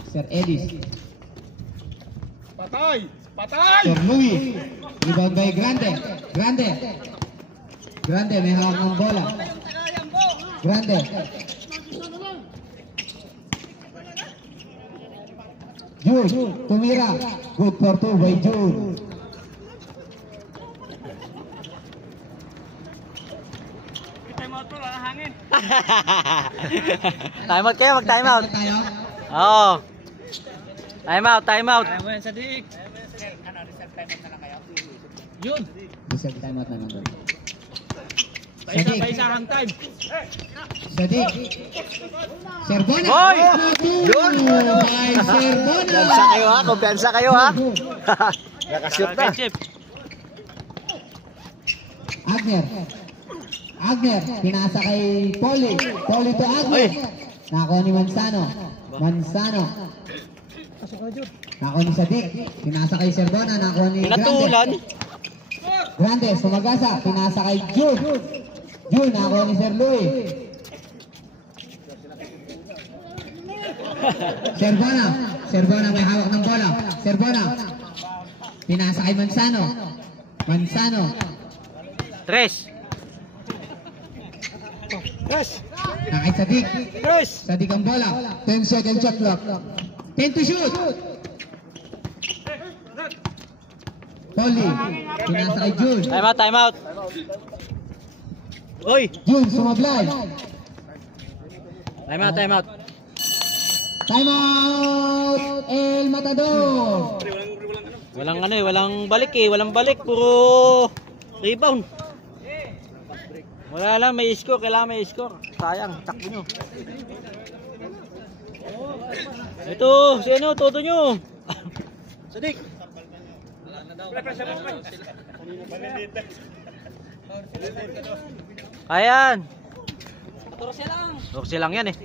Sir Edis. Patay! Patay! Sir Louis. Rebound by Grande. Grande. Grande, may hawak ng bola. Grande. June, tumira. Good for 2 by June. Time out kayo, mag-time out. Tayo. Oo. Time out, time out. Reserve time out na lang doon. Sadik. Sadik. Serbona. Hoy! Yun! By Serbona. Kumpiyansa kayo ha, kumpiyansa kayo ha. Nakashoot na. Agner. Agner. Pinasa kay Poli. Poli to Agner. Nakakuha ni Manzano. Manzano. Nakakuha ni Sadik. Pinasa kay Serbona. Nakakuha ni Pinatulan. Grande, sumagasa, pinasa kay June. June, ako ni Sir Louis. Serbona, Serbona may hawak ng bola. Serbona, pinasa kay Manzano. Manzano. Tres. Nakay Sadik. Sadik ang bola. 10 second shot clock. 10 to shoot. Poli, pinasa kay June. Time out, time out. Uy! June, sumablay. Time out, time out. Time out! El Matador! Walang ano eh, walang balik eh, walang balik. Puro rebound. Wala lang, may score, kailangan may score. Sayang, takbo nyo. Ito, si ano, todo nyo. Sadik. Ayan. 14 lang. 14 lang yan eh.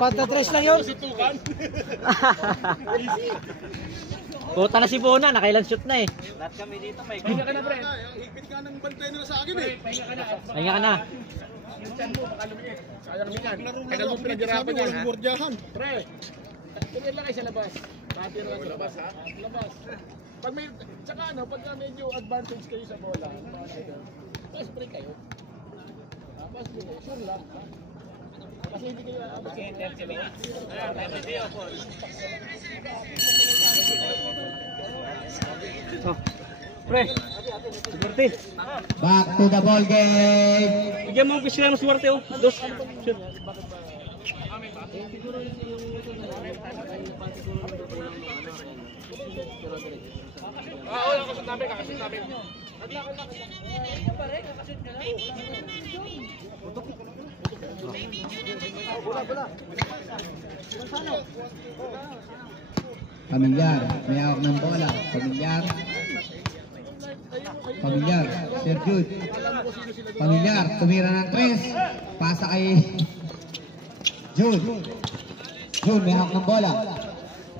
Pagka-tres lang yun. Puta na si Bona, nakailan shoot na eh. Pahinga ka na, pre. Higpit ka ng bantay nila sa akin eh. Pahinga ka na. Yung chan mo, baka lumiit. Sayang lumikan. Tagal mo pinaghirapan yan, ha? Pre, tumir lang kayo sa labas. Matira lang sa labas, ha? Labas. Pag may, tsaka ano, pagka medyo advantage kayo sa bola, pass break kayo. Pass break, sure lang. Kasi hindi kayo aabot. Pre, swerte. Back to the ball game. Bigyan mo ang kisya ng swerte oh. Dos. Shoot. Wala ko sa tabi, kakasya tabi. Pamilyar, may hawak ng bola. Pamilyar. Pamilyar, Sir Jude. Pamilyar, tumira ng 3. Pasa kay Jude. Jude, may hawak ng bola.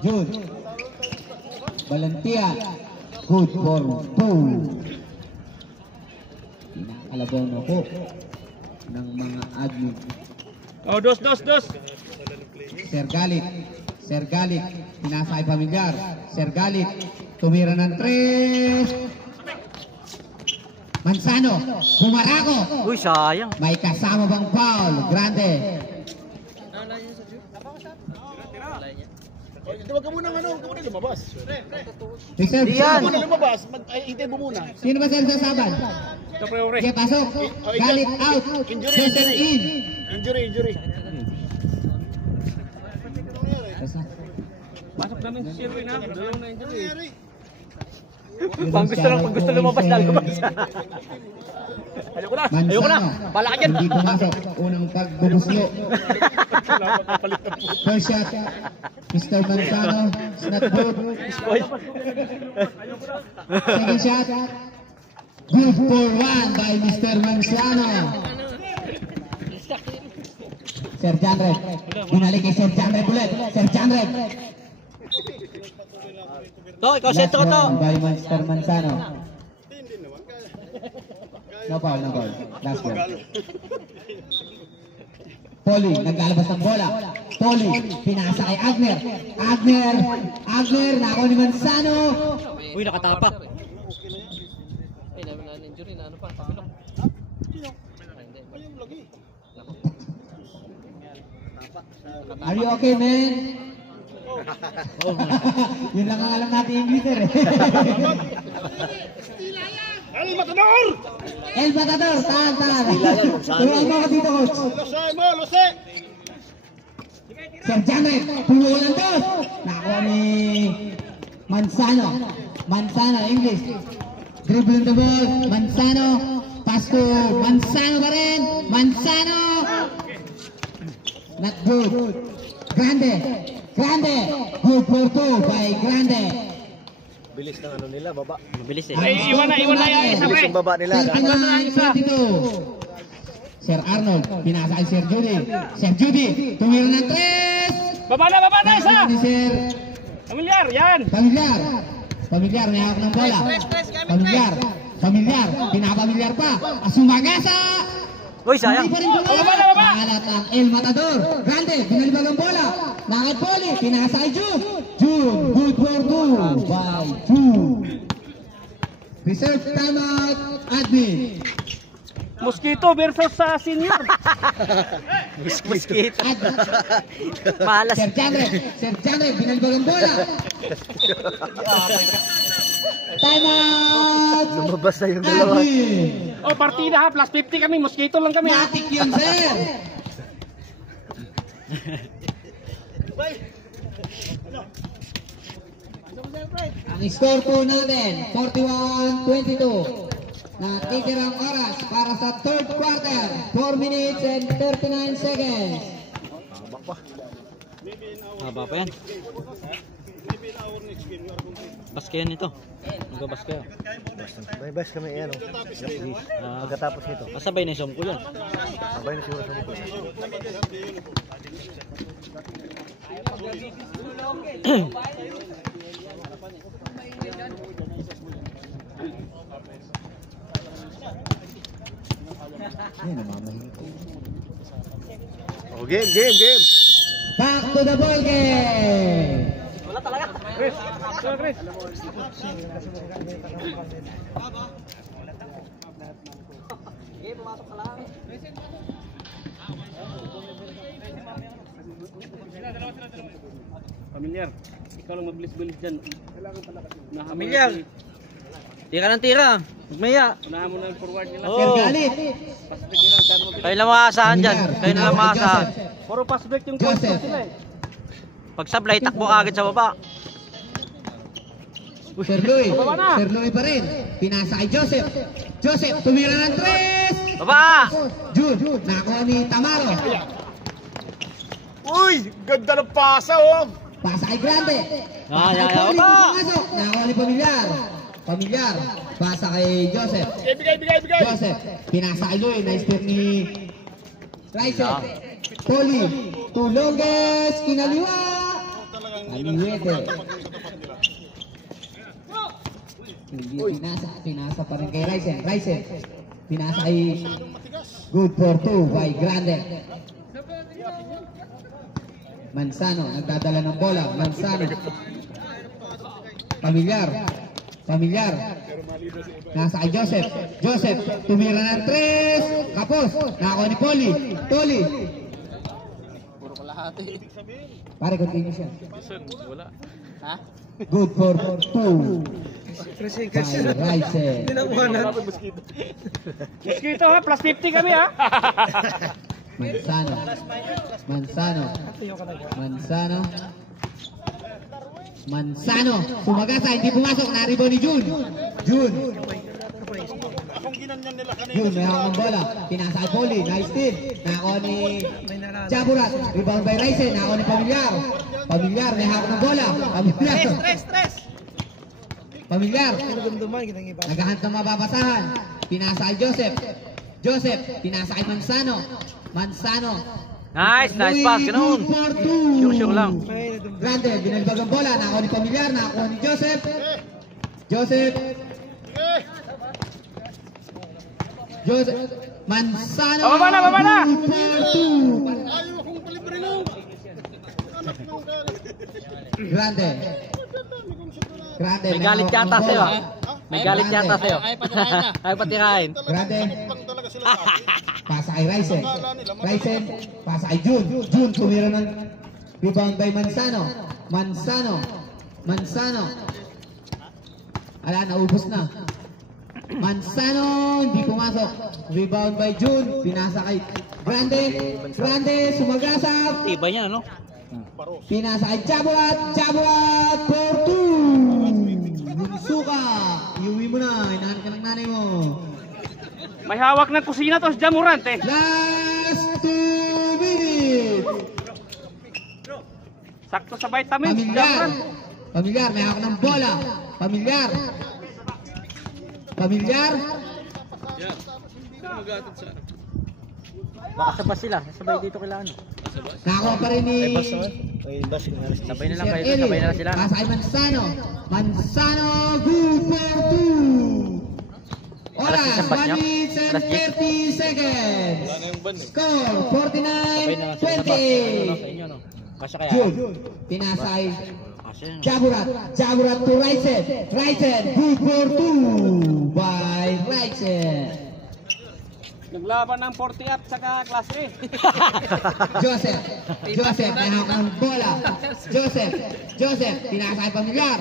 Jude. Balantia. Good for 2. Pinakalabaw na po ng mga admin. Oh, dos. Sir Galit. Sir Galit. Pinasa kay Pamilyar. Sir Galit. Tumira ng 3. Manzano. Bumarako. Uy, sayang. May kasama bang foul? Grande. Huwag ka muna lumabas. Reserve Diyan. shot. Muna lumabas, hintay mo muna. Sino ba sir sasaban? Ito pre, pre. Sige, pasok. Galit out. Cesar in. Injury. Pasok namin si Sherwin ha. Dalawang na injury. Pag gusto lumabas na lumabas. Ayoko na. Manzano. Bala ka dyan. Hindi pumasok. Unang pagbubuslo. First shot. Mr. Manzano. It's not good. Second shot. Good for 1 by Mr. Manzano. Sir Janred. Binalik kay Sir Janred ulit. Sir Janred. To, ikaw sentro to. Last one by Mr. Manzano. No foul, no foul. Last ball. Poli, naglalabas ng bola. Poli, pinasa kay Agner. Agner, nako ni Manzano. Uy, nakatapak. Ay, na-injury na ano pa, pamilok. Are you okay, man? Yun lang ang alam natin English eh. El Matador! El Matador, tahan. Turuan mo ako dito, coach. Lose! Sir Janet, pumulan doon. Nakuha ni Manzano, English. Dribbling the ball, Manzano. Pass to Manzano pa rin. Manzano! Not good. Grande. Good for 2 by Grande. Bilis ng ano nila, baba. Mabilis eh. Ay, iwan na yung isa, Bilis pre. yung baba nila. 39-22. Sir Arnold, pinasa kay Sir Judy. Sir Judy, tumira ng 3. Baba na isa. Ni Sir Familiar, yan. Familiar, may hawak ng bola. Familiar, pinapamilyar pa. Sumagasa. Uy, sayang. Hindi pa rin bola. Nakalat ang El Matador. Grande, binalibag ang bola. Nakit Poli, pinasa kay June. Good for 2 by June. Reserve timeout, admin. Mosquito versus sa senior. Mosquito. Admin. Malas. Sir Jandre, binalibag ang bola. Timeout. Lumabas na yung dalawa. Admin. Oh, partida ha, plus 50 kami, mosquito lang kami ha. Matik yun, sir. Ang score po natin, 41-22. Natitirang oras para sa third quarter, 4 minutes and 39 seconds. Haba pa yan. Baskeyan ito. Magbabaskeo. May bas kami yan. Pagkatapos nito. Kasabay na yung sumpo yan. Sabay na siguro sa mga. Oh, game. Back to the ball game. Chris. Familiar. Ikaw lang mabilis-bilis dyan. Familiar. Tira ng tira. Magmaya. Unahan mo na yung forward nila. Sir Galit. Pass-break nila, masyado mabilis. Kayo lang makakasahan dyan. Kayo na lang makakasahan. Puro pass-break yung Joseph. coach sila eh. Pag sablay, takbo agad sa baba. Sir Louie pa rin. Pinasa kay Joseph. Tumira ng 3. Baba! June, nakuha ni Tamaro. Uy! Ganda ng pasa, oh! Pasa kay Grande. Baba! Nakuha ni Familiar. Pasa kay Joseph. Bigay! Joseph, pinasa kay Louie. Nice turn ni Raisen. Poli, tulongges, kinaliwa. Aliwete. Hindi pinasa pa rin kay Raisen. Pinasa kay good for 2 by Grande. Manzano, nagdadala ng bola. Manzano. Familiar. Nasa kay Joseph, tumira ng 3. Kapos. Nakakuha ni Poli. Pare, continue siya. Wala. Ha? Good for 2 by Raisen. Mosquito ha, plus 50 kami ha. Manzano. Sumagasa, hindi pumasok. Naribo ni June. June, may hawak ng bola. Pinasa kay Poli. Nice steal. Nakakuha ni Jaburat. Rebound by Raisen. Nakakuha ni Familiar, may hawak ng bola. Familiar. Naghahanap ng mababasahan. Pinasa kay Joseph. Pinasa kay Manzano. Nice pass. Ganoon. Sure lang. Grande, binalibag ang bola. Nakakuha ni Familiar. Nakakuha ni Joseph. Joseph Manzano. Baba na, baba na. Grande. Grande. May galit yata sa'yo. May galit yata sa'yo. Ay patirahin. Grande. Pasa kay Ryzen. Ryzen. Pasa kay Jun. Jun tumira ng rebound by Manzano. Manzano. Ala, naubos na. Manzano, hindi pumasok. Rebound by Jun. Pinasa kay Grande. Grande, sumagasap. Iba niya, no? Pinasa kay Jaburat. Jaburat for 2. Suka. Iuwi mo na. Inahan ka ng nanay mo. May hawak ng kusina to si Jamurant eh. Last 2 minutes. Sakto sa vitamins. Pamilyar. Pamilyar, may hawak ng bola. Pamilyar. Pamilyar. Baka sabay sila. Sabay dito kailangan. Nakakuha pa rin ni Sabay na lang Sir kayo. Eli. Sabay na lang sila. Pasa kay Manzano. Manzano, good for 2. Oras, Alas 1 10 minutes and Alas 10. 30 seconds. Score, Sabay na lang sila. Sa 49-20. inyo, no? Kasya kaya? Jun, pinasay Kasya yun. Jaburat to Ryzen, good for 2 by Ryzen. Naglaban ng 40 up saka class A. Joseph, may hawak ng bola. Joseph, pinasay Pamilyar,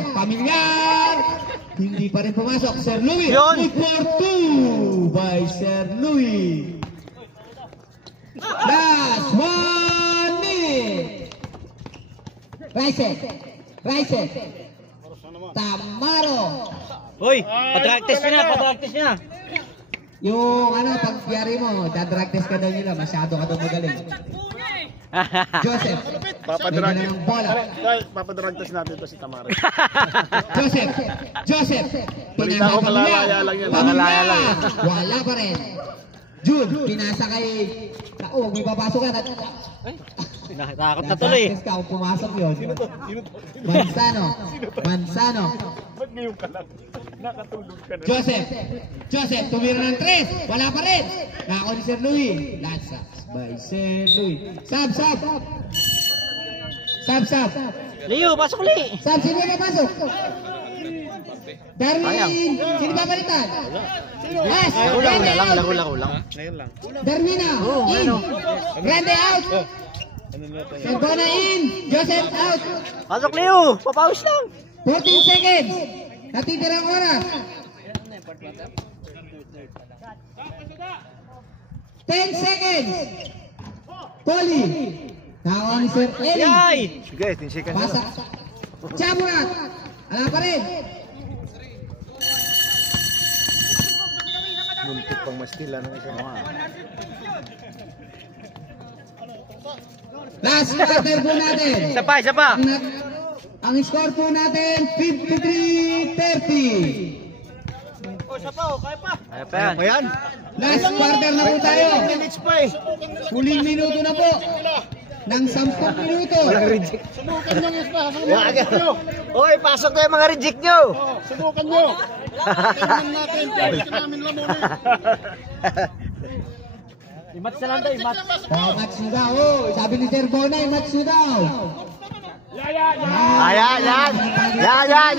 hindi pa rin pumasok. Sir Louis, good for 2 by Sir Louis. Last 1 minute. Ryzen, Tamaro. Hoy, padrag test niya. Yung pagyari mo, dadrag test ka daw nila, masyado ka daw magaling. Joseph, Papadrag. may dala ng bola. Papadrag test natin ito si Tamara. Joseph, Balita ko, malalaya lang yan. Malalaya lang yan. Wala pa rin. Jun, pinasa kay... huwag may papasok ka. Takot na tuloy. Dadrag test ka kung pumasok yun. Manzano. Ba't ngayon ka lang? Nakatulog ka na. Joseph, tumira ng 3. Wala pa rin. Nako ni Sir Louis. Last by Sir Louis. Sab. Leo, pasok li. Sab, sino ba pasok? Darwin, sino ba balitan? Yes, Grande out. Laro lang. Darwina, in. Grande out. Santona in. Joseph out. Pasok Leo, papawis lang. 14 seconds. Natitirang oras. 10 seconds. Poli. Nakakuha ni Sir Eli. Yay! Sige, 10 seconds. Pasa. Jaburat. Ala pa rin. Muntik pang mastila ng isa mga. Last quarter po natin. Isa pa. Ang score po natin, 53-30. Kaya pa yan. Last quarter na po tayo. Minutes pa eh. Huling minuto na po. Ng 10 minuto. Walang reject. Subukan nyo yung pa. Oy, pasok na yung mga reject nyo. Subukan nyo. Tingnan natin. Tingnan namin lang muna. Imatch na lang tayo, imatch. Match nyo daw. Sabi ni Sir Bona, match nyo daw.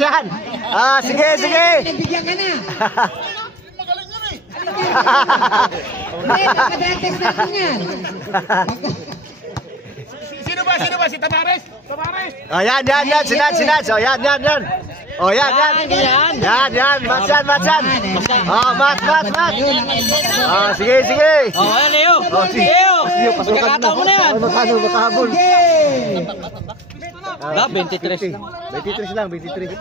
Yan. Ah, sige. Nagbigyan ka na. Magaling yun eh. Hindi, nakadetest natin yan. Sino ba? Si Tamares? Oh, yan. Sinad. Oh, yan. Match. Oh, match. Oh, sige. Oh, ayan Leo. Leo, pagkakataon mo na yan. Makahabol. Wala, 23 lang. 23 lang.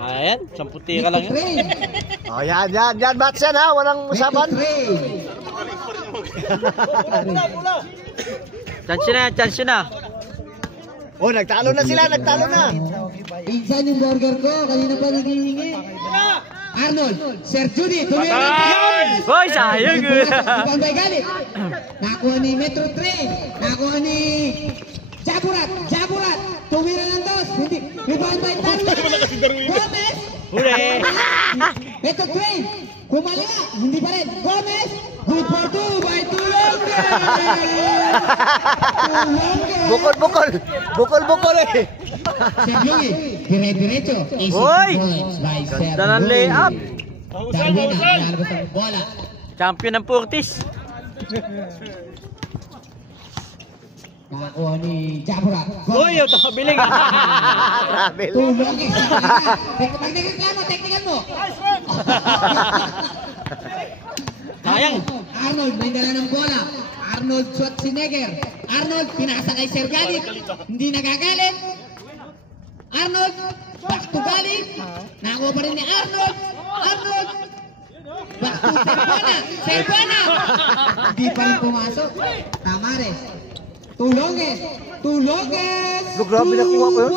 Ayan, 10 tira lang yun. Oh, yan. Match yan ha. Walang usapan. Chance na. Oh, nagtalo na sila. Pinsan yung burger ko. Kanina pa naghihingi. Arnold, Sir Judy, tumira ng 3. Hoy, sayang. Ibang bay galit. Nakuha ni Metro 3. Nakuha ni Jaburat. Tumira ng 2. Hindi. Rebound by Darwin. Gomez. Huli. Metro 3. Kumalya, hindi pa rin. Gomez, good for 2 by Tulongges! Tulongges! Bukol eh. Sir Louie, dire-diretso. Easy Uy! points by Sir Ganda ng Louie. layup. Darwin na, lalabas ang bola. Champion ng Purtis. Nakakuha ni Jabura. Uy, yung takabiling. Tulongges. Pag-nagreklamo, technical mo. Sayang. Arnold, may dala ng bola. Arnold Schwarzenegger. Arnold, pinasa kay Sir Galit. Hindi nagagalit. Arnold, back to Galit. Nakakuha pa rin ni Arnold. Arnold, back to Servana. Servana. Hindi pa rin pumasok. Tamares. Tulongges. Tulongges. Grabe na kuha ko yun.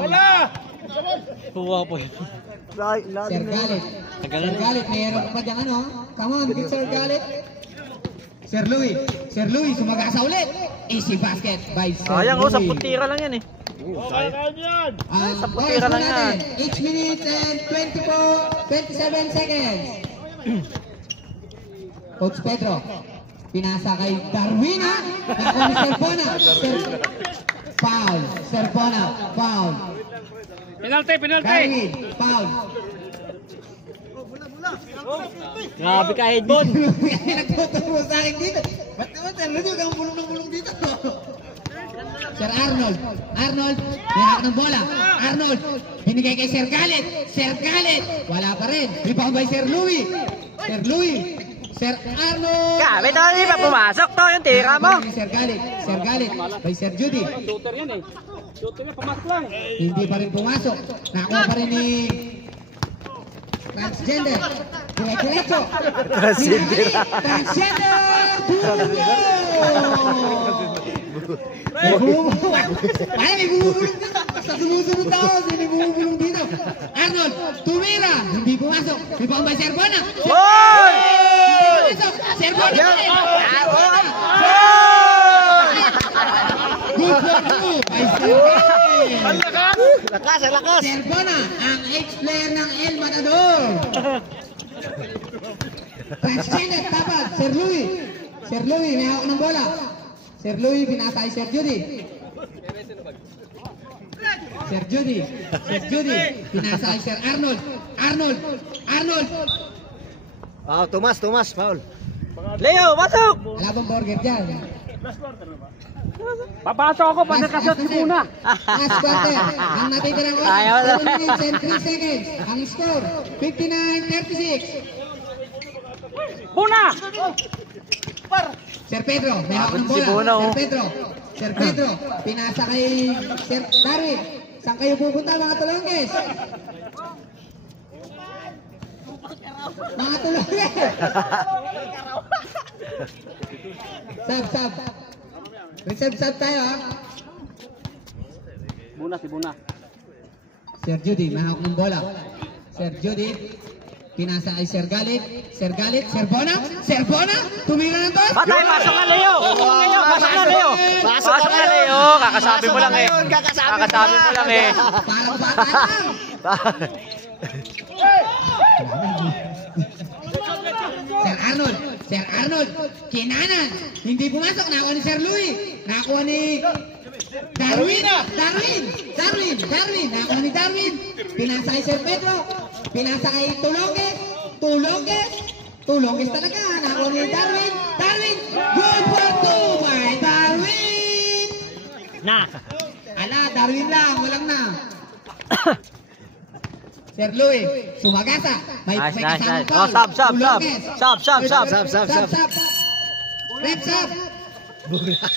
Wala. Tuwa po yun. Sir Galit. Sir Galit, mayroon pa dyan ano? Come on, big Sir Galit. Sir Louie. Sir Louie, sumagasa ulit. Easy basket by Sir Sayang Louie. 10 tira lang yan eh. Ang tira lang yan. Each minute and 27 seconds. Coach Pedro. Pinasa kay Darwina. Ako ni Serpona. Foul. Serpona. Foul. Penalty. Darwin. Foul. Grabe ka, Edmond. Nagtuturo sa akin dito. Ba't naman Sir Louie kang bulong ng bulong dito? Sir Arnold. Arnold. May hawak ng bola. Arnold. Binigay kay Sir Galit. Sir Galit. Wala pa rin. Rebound by Sir Louie. Sir Louie. Sir Arnold. Grabe to, hindi pa pumasok to yung tira mo. Sir Galit. Sir Galit. By Sir Judy. Shooter yan eh. Shooter yan, pamasok lang. Hindi pa rin pumasok. Nakuha pa rin ni Transgender. Diretso. Transgender. May bumubulong dito. Basta sumusunod ako. May bumubulong dito. Arnold. Tumira. Hindi pumasok. Rebound by Servana. Hoy! Servana. Good for 2 by Servana. Lakas. Servana, ang ex-player ng El Matador. Transgender, tapat. Sir Louie. Sir Louie, may hawak ng bola. Sir Louie, pinasa kay Sir Judy. Sir Judy. Sir Judy, pinasa kay Sir Arnold. Arnold. Tomas, foul. Leo, pasok! Wala bang burger dyan? Papasok ako pag nakasot si Buna. Last quarter. Ang natitirang Ayaw na. 7 minutes and 3 seconds. Ang score, 59-36. Buna! Sir Pedro, may hawak ng Si bola. Bono. Sir Pedro, pinasa kay Sir Darwin. Saan kayo pupunta mga tulongges? Mga tulongges! Sub. Reserve sub tayo ha. Si Buna. Sir Judy, may hawak ng bola. Sir Judy, pinasa kay Sir Galit. Sir Bona, tumira ng tos. Patay, pasok na Leo! Pasok na Leo! Kakasabi mo lang eh. Kakasabi mo lang eh. Parang bata lang. Sir Arnold, kinanan. Hindi pumasok, nakakuha ni Sir Louie. Nakakuha ni Darwin. Nakakuha ni Darwin. Pinasa kay Sir Pedro. Pinasa kay Tulongges talaga. Nakakuha ni Darwin. Good for 2 by Darwin. Ala, Darwin lang. Walang na. Sir Louie, sumagasa. May Nice. kasamang Oh, foul. sub. Tulongges. Sub. Rep sub.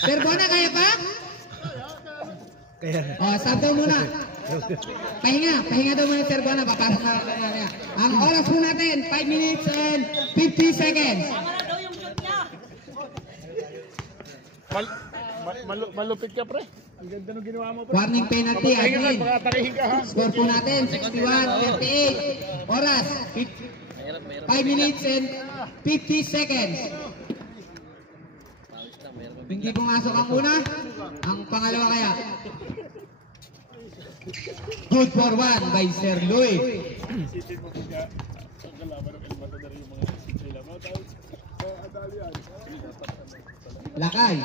Sir Bona, kaya pa? Sub daw muna. Pahinga daw muna Sir Bona. Papasok na lang natin. Ang oras po natin, 5 minutes and 50 seconds. Malupit ka, pre. Ang ganda nung ginawa mo, pre. Warning penalty, Admin. Tarihin ka, ha? Score po natin, 61-58. Oras, 5 minutes and 50 seconds. Hindi pumasok ang una, ang pangalawa kaya. Good for 1 by Sir Louie. Lakay,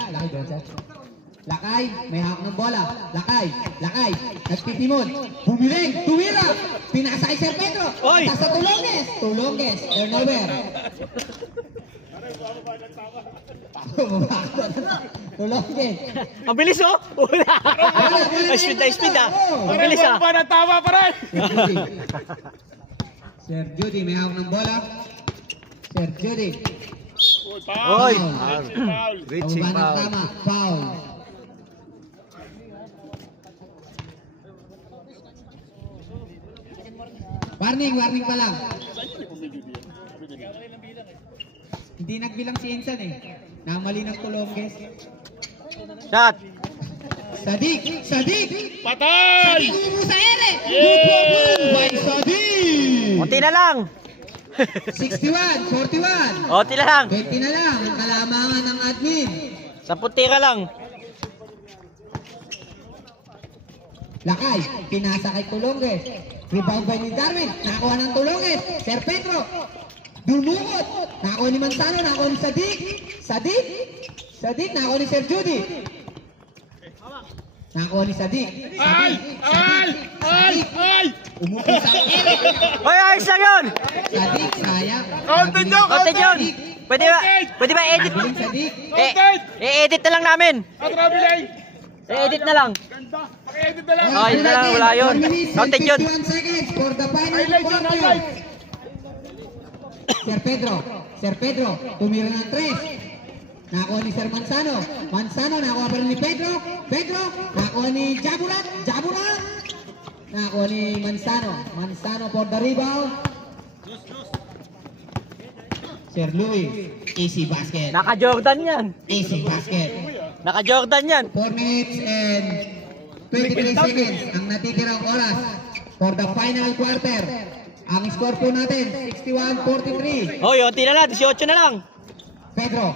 Lakay, may hawak ng bola. Lakay, nagtitimon. Bumiling, tumira. Pinasa kay Sir Pedro. Oy! Sa Tulonges, turnover. Tulonges. Ang bilis oh! Wala! Speed ah! Ang bilis ah! Sir Judy, may hawak ng bola. Sir Judy. Oy! Reaching Ang foul. tama, foul. Warning pa lang. Hindi nagbilang si Insan eh. Namali ng Tulonges. Shot! Sadik! Patay! Sadik mo sa ere! Good by Sadik! Unti na lang! 61, 41. Unti na lang! 20 na lang ang kalamangan ng admin. 10 tira lang! Lakay, pinasa kay Tulonges. Rebound by ni Darwin. Nakuha ng Tulonges. Sir Pedro. Dumukot. Nakuha ni Manzano. Nakuha ni Sadik. Nakuha ni Sir Judy. Nakuha ni Sadik. Umupo sa ere. Oy, ayos lang yun! Sadik, sayang. Content yun! Pwede ba edit? Nabiling Sadik. I-edit na lang namin! I-edit na lang! Ay, na lang, wala yun. Content yun! 51 seconds for the final quarter. Sir Pedro, tumira ng 3. Nakuha ni Sir Manzano. Nakuha pa rin ni Pedro. Nakuha ni Jaburat. Nakuha ni Manzano for the rebound. Sir Louis, easy basket. Naka-Jordan yan! Easy basket. Naka-Jordan yan! 4 minutes and 23 seconds ang natitirang oras for the final quarter. Ang score po natin, 61-43. Oy, unti na lang! 18 na lang! Pedro.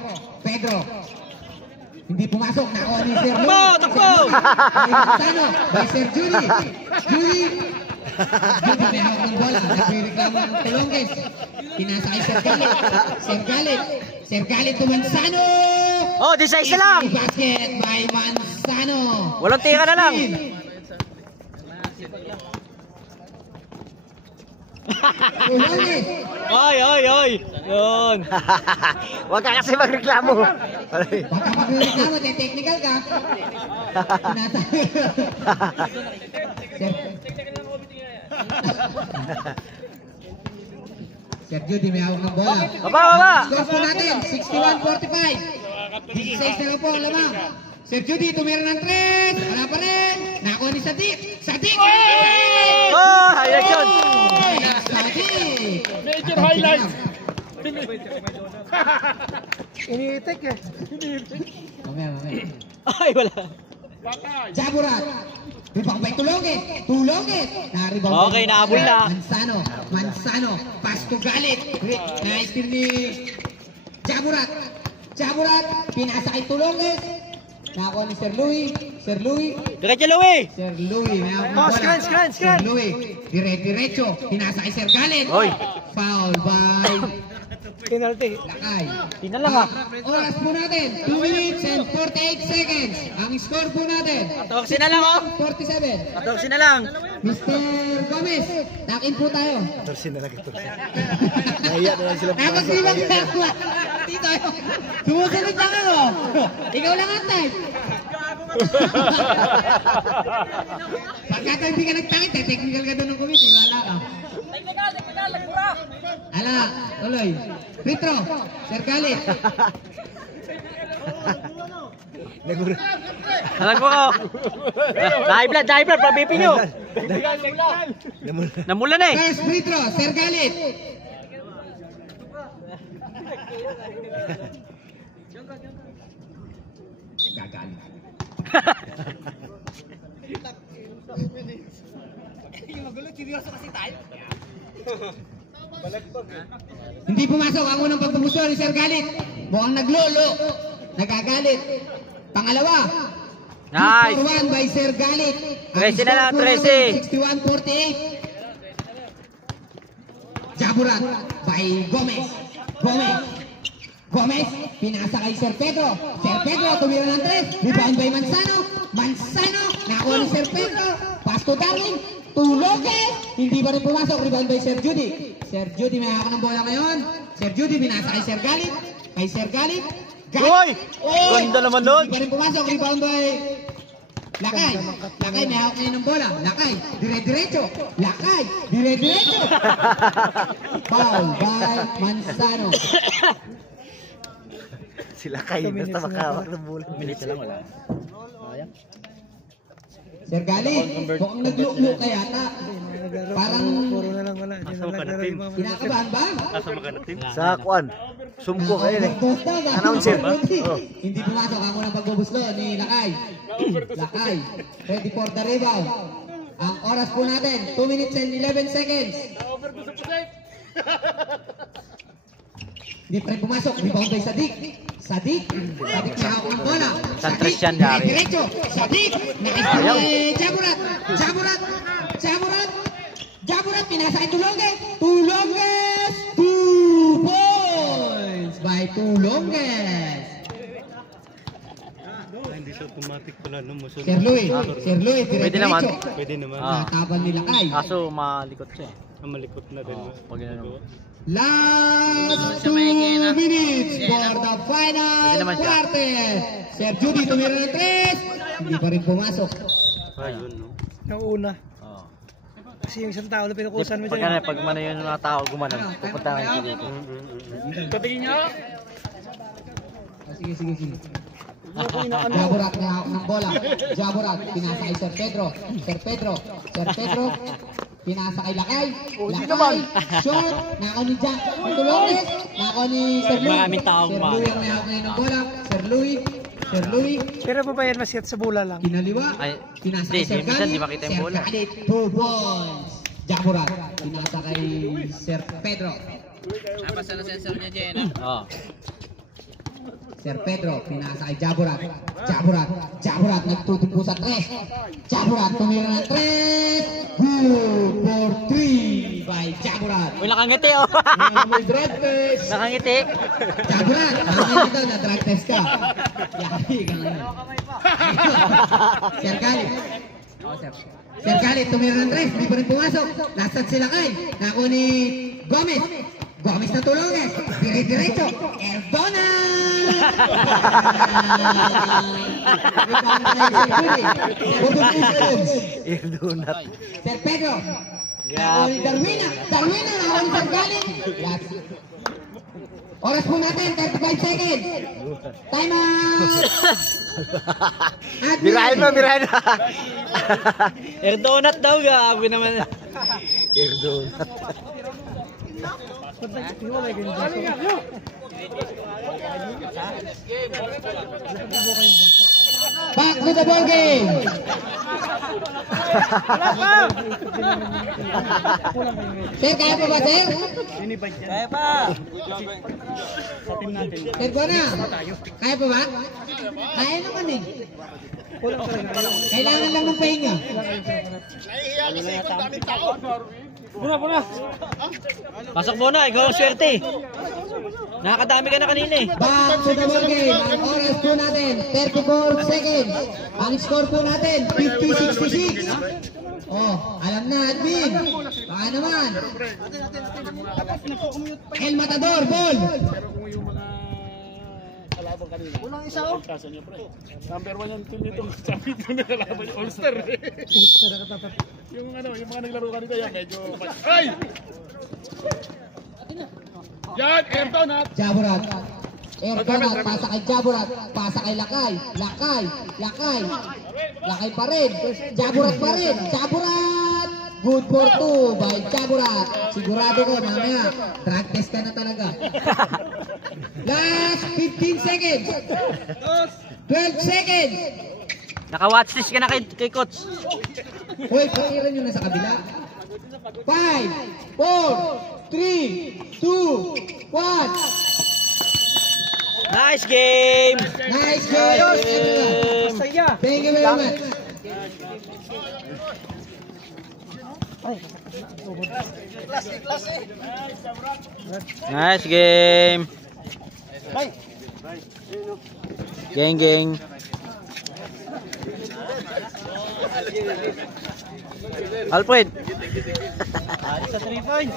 Hindi pumasok. Nakuha ni Sir Takbo! Louis. Takbo! Manzano by Sir Judy. Judy, may hawak ng bola. Nagre-reklamo ng Tulonges. Pinasa kay Sir Galit to Manzano. Oh, 16 na lang! Easy basket by Manzano. Walang tira na lang! Tulonges. Oy! Yun! Huwag ka kasi magreklamo. Baka magreklamo, technical ka. Sir Judy, may hawak ng bola. Baba! Score po natin, 61-45. 16 na lang po ang lamang. Sir Judy, tumira ng 3. Wala pa rin. Nakuha ni Sadik. Oh, highlight yun! Sadik. Major highlight. Iniitik eh. Mamaya. Ay, wala! Jaburat. Rebound by Tulonges. Na-rebound. Okay, naabol na. Manzano. Pass to Galit. Nice steal ni Jaburat. Pinasa kay Tulonges. Nakuha ni Sir Louis. Diretso, Louie! May hawak ng bola. Screen. Sir Louis. Diretso. Pinasa kay Sir Galit. Oy! Foul by Penalty. Lakay. Tingnan lang ha! Oras po natin, 2 minutes and 48 seconds. Ang score po natin, 14 na lang oh! 47. 14 na lang! Mr. Gomez, lock-in po tayo. Torsin na lang ito. Nahiya na lang sila Tapos pumasok. ibang dalawa. Dito, sumusunod lang ako. Ikaw lang ang type. Pagka hindi ka nagtangit, technical ka doon ng committee, wala ka. Ala, tuloy. Free throw, Sir Galit. Alam ko ko! High blood, pabipin nyo! Namulan eh! First free throw, Sir Galit. Gagalit. Hindi pumasok ang unang pagpupusol ni Sir Galit. Mukhang naglolo. Nagagalit. Pangalawa. Nice! 2-for-1 by Sir Galit. 13 na lang, 13. 61-48. Jaburat by Gomez. Gomez, pinasa kay Sir Pedro. Sir Pedro, tumira ng 3. Rebound by Manzano. Nakuha ni Sir Pedro. Pass to Darwin. Tuloke. Hindi pa rin pumasok. Rebound by Sir Judy. Sir Judy, may hawak ng bola ngayon. Sir Judy, pinasa kay Sir Galit. Hoy! Ganda naman nun! Hindi pa rin pumasok. Rebound by Lakay, may hawak ngayon ng bola. Lakay, dire-diretso. Foul by Manzano. Sila kayo, basta makawak ng bulan. Minutes lang wala. Sayang. Sir Galit, mukhang nagluk-luk ka yata. Parang Puro na lang wala. Asa ka na team? kinakabahan ba? Asa ka na team? Sa kuan, sumko kayo eh. Announcer. Oh. Hindi pumasok ang unang pagbubuslo ni Lakay. Ready for the rebound. Ang oras po natin, 2 minutes and 11 seconds. Hindi pa rin pumasok. Rebound by Sadik may hawak ng bola. San Christian dari. Diretso. Sadik. Nakista ni Jaburat. Pinasa kay Tulonges. 2 points by Tulonges. Hindi siya automatic pala no, masunod. Sir Louis, Pwede naman. Pwede naman. Natabal ni Lakay. Kaso malikot siya eh. Malikot na din. Pag ano. Last 2 minutes for the final Pwede naman siya. quarter. Sir Judy tumira ng 3. Hindi pa rin pumasok. Ayun no. Yung una. Oo. Kasi yung isang tao na pinukusan mo Pag dyan. pag mano yung mga tao gumanon, pupunta kayo dito. Patingin niya. Sige. Jaburat may hawak ng bola. Jaburat, pinasa kay Sir Pedro. Pinasa kay Lakay. Short. Nako ni Jack. Tulonges. Nako ni Sir Louis. Maraming taong Sir Louis ang may hawak ngayon ng bola. Sir Louis. Pero pa ba yan maset sa bula lang? Kinaliwa. Ay, Pinasa hindi, kay Sir minsan di Galit. makita yung bola. Sir Galit. 2 points. Jaburat. Pinasa kay Sir Pedro. Oo. Sir Pedro, pinasa kay Jaburat. Nagtutumpo sa 3. Jaburat, tumira ng 3. Good for 3 by Jaburat. Uy, nakangiti oh. May drug test. Nakangiti. Jaburat, namin ito na drug test ka. Yaki ka ngayon. Sir Galit. Sir Galit, tumira ng 3. Hindi pa rin pumasok. Last shot sila kay. Nako ni Gomez na Tulonges. Dire-diretso. Erdona! Irdunat. Sir Pedro. Nako ni Darwina. Nako ni Sir Galit. Oras po natin, 35 seconds. Time out! Birahin mo. Erdonat daw, gabi naman. Irdunat. Back to the ball game! Sir, kaya pa ba, sir? Kaya pa. Sir, go na. Kaya pa ba? Kaya naman eh. Kailangan lang ng pahinga. Pasok mo na, ikaw ang swerte. Nakakadami ka na kanina eh. Back to the ball game. Ang oras po natin, 34 seconds. Ang score po natin, 50-66. Oh, alam na, admin. Baka naman. El Matador, ball. Unang isa oh. Number 1 yung team nito. Sabi ito na kalaban yung All-Star. Yung mga naglaro kanito yan, medyo... Ay! Yan, Ayrton ha! Jaburat. Ayrton, pasa kay Jaburat. Pasa kay Lakay. Lakay pa rin. Jaburat pa rin. Jaburat! Good for 2 by Jaburat. Sigurado ko, mamaya, drug test ka na talaga. Last 15 seconds. 12 seconds. Naka-watchlist ka na kay coach. Uy, pakiran nyo na sa kabila. 5, 4, 3, 2, 1. Nice game! Nice game, everyone. Thank you very much. Nice game. Gang. Alfred. Sa 3 points.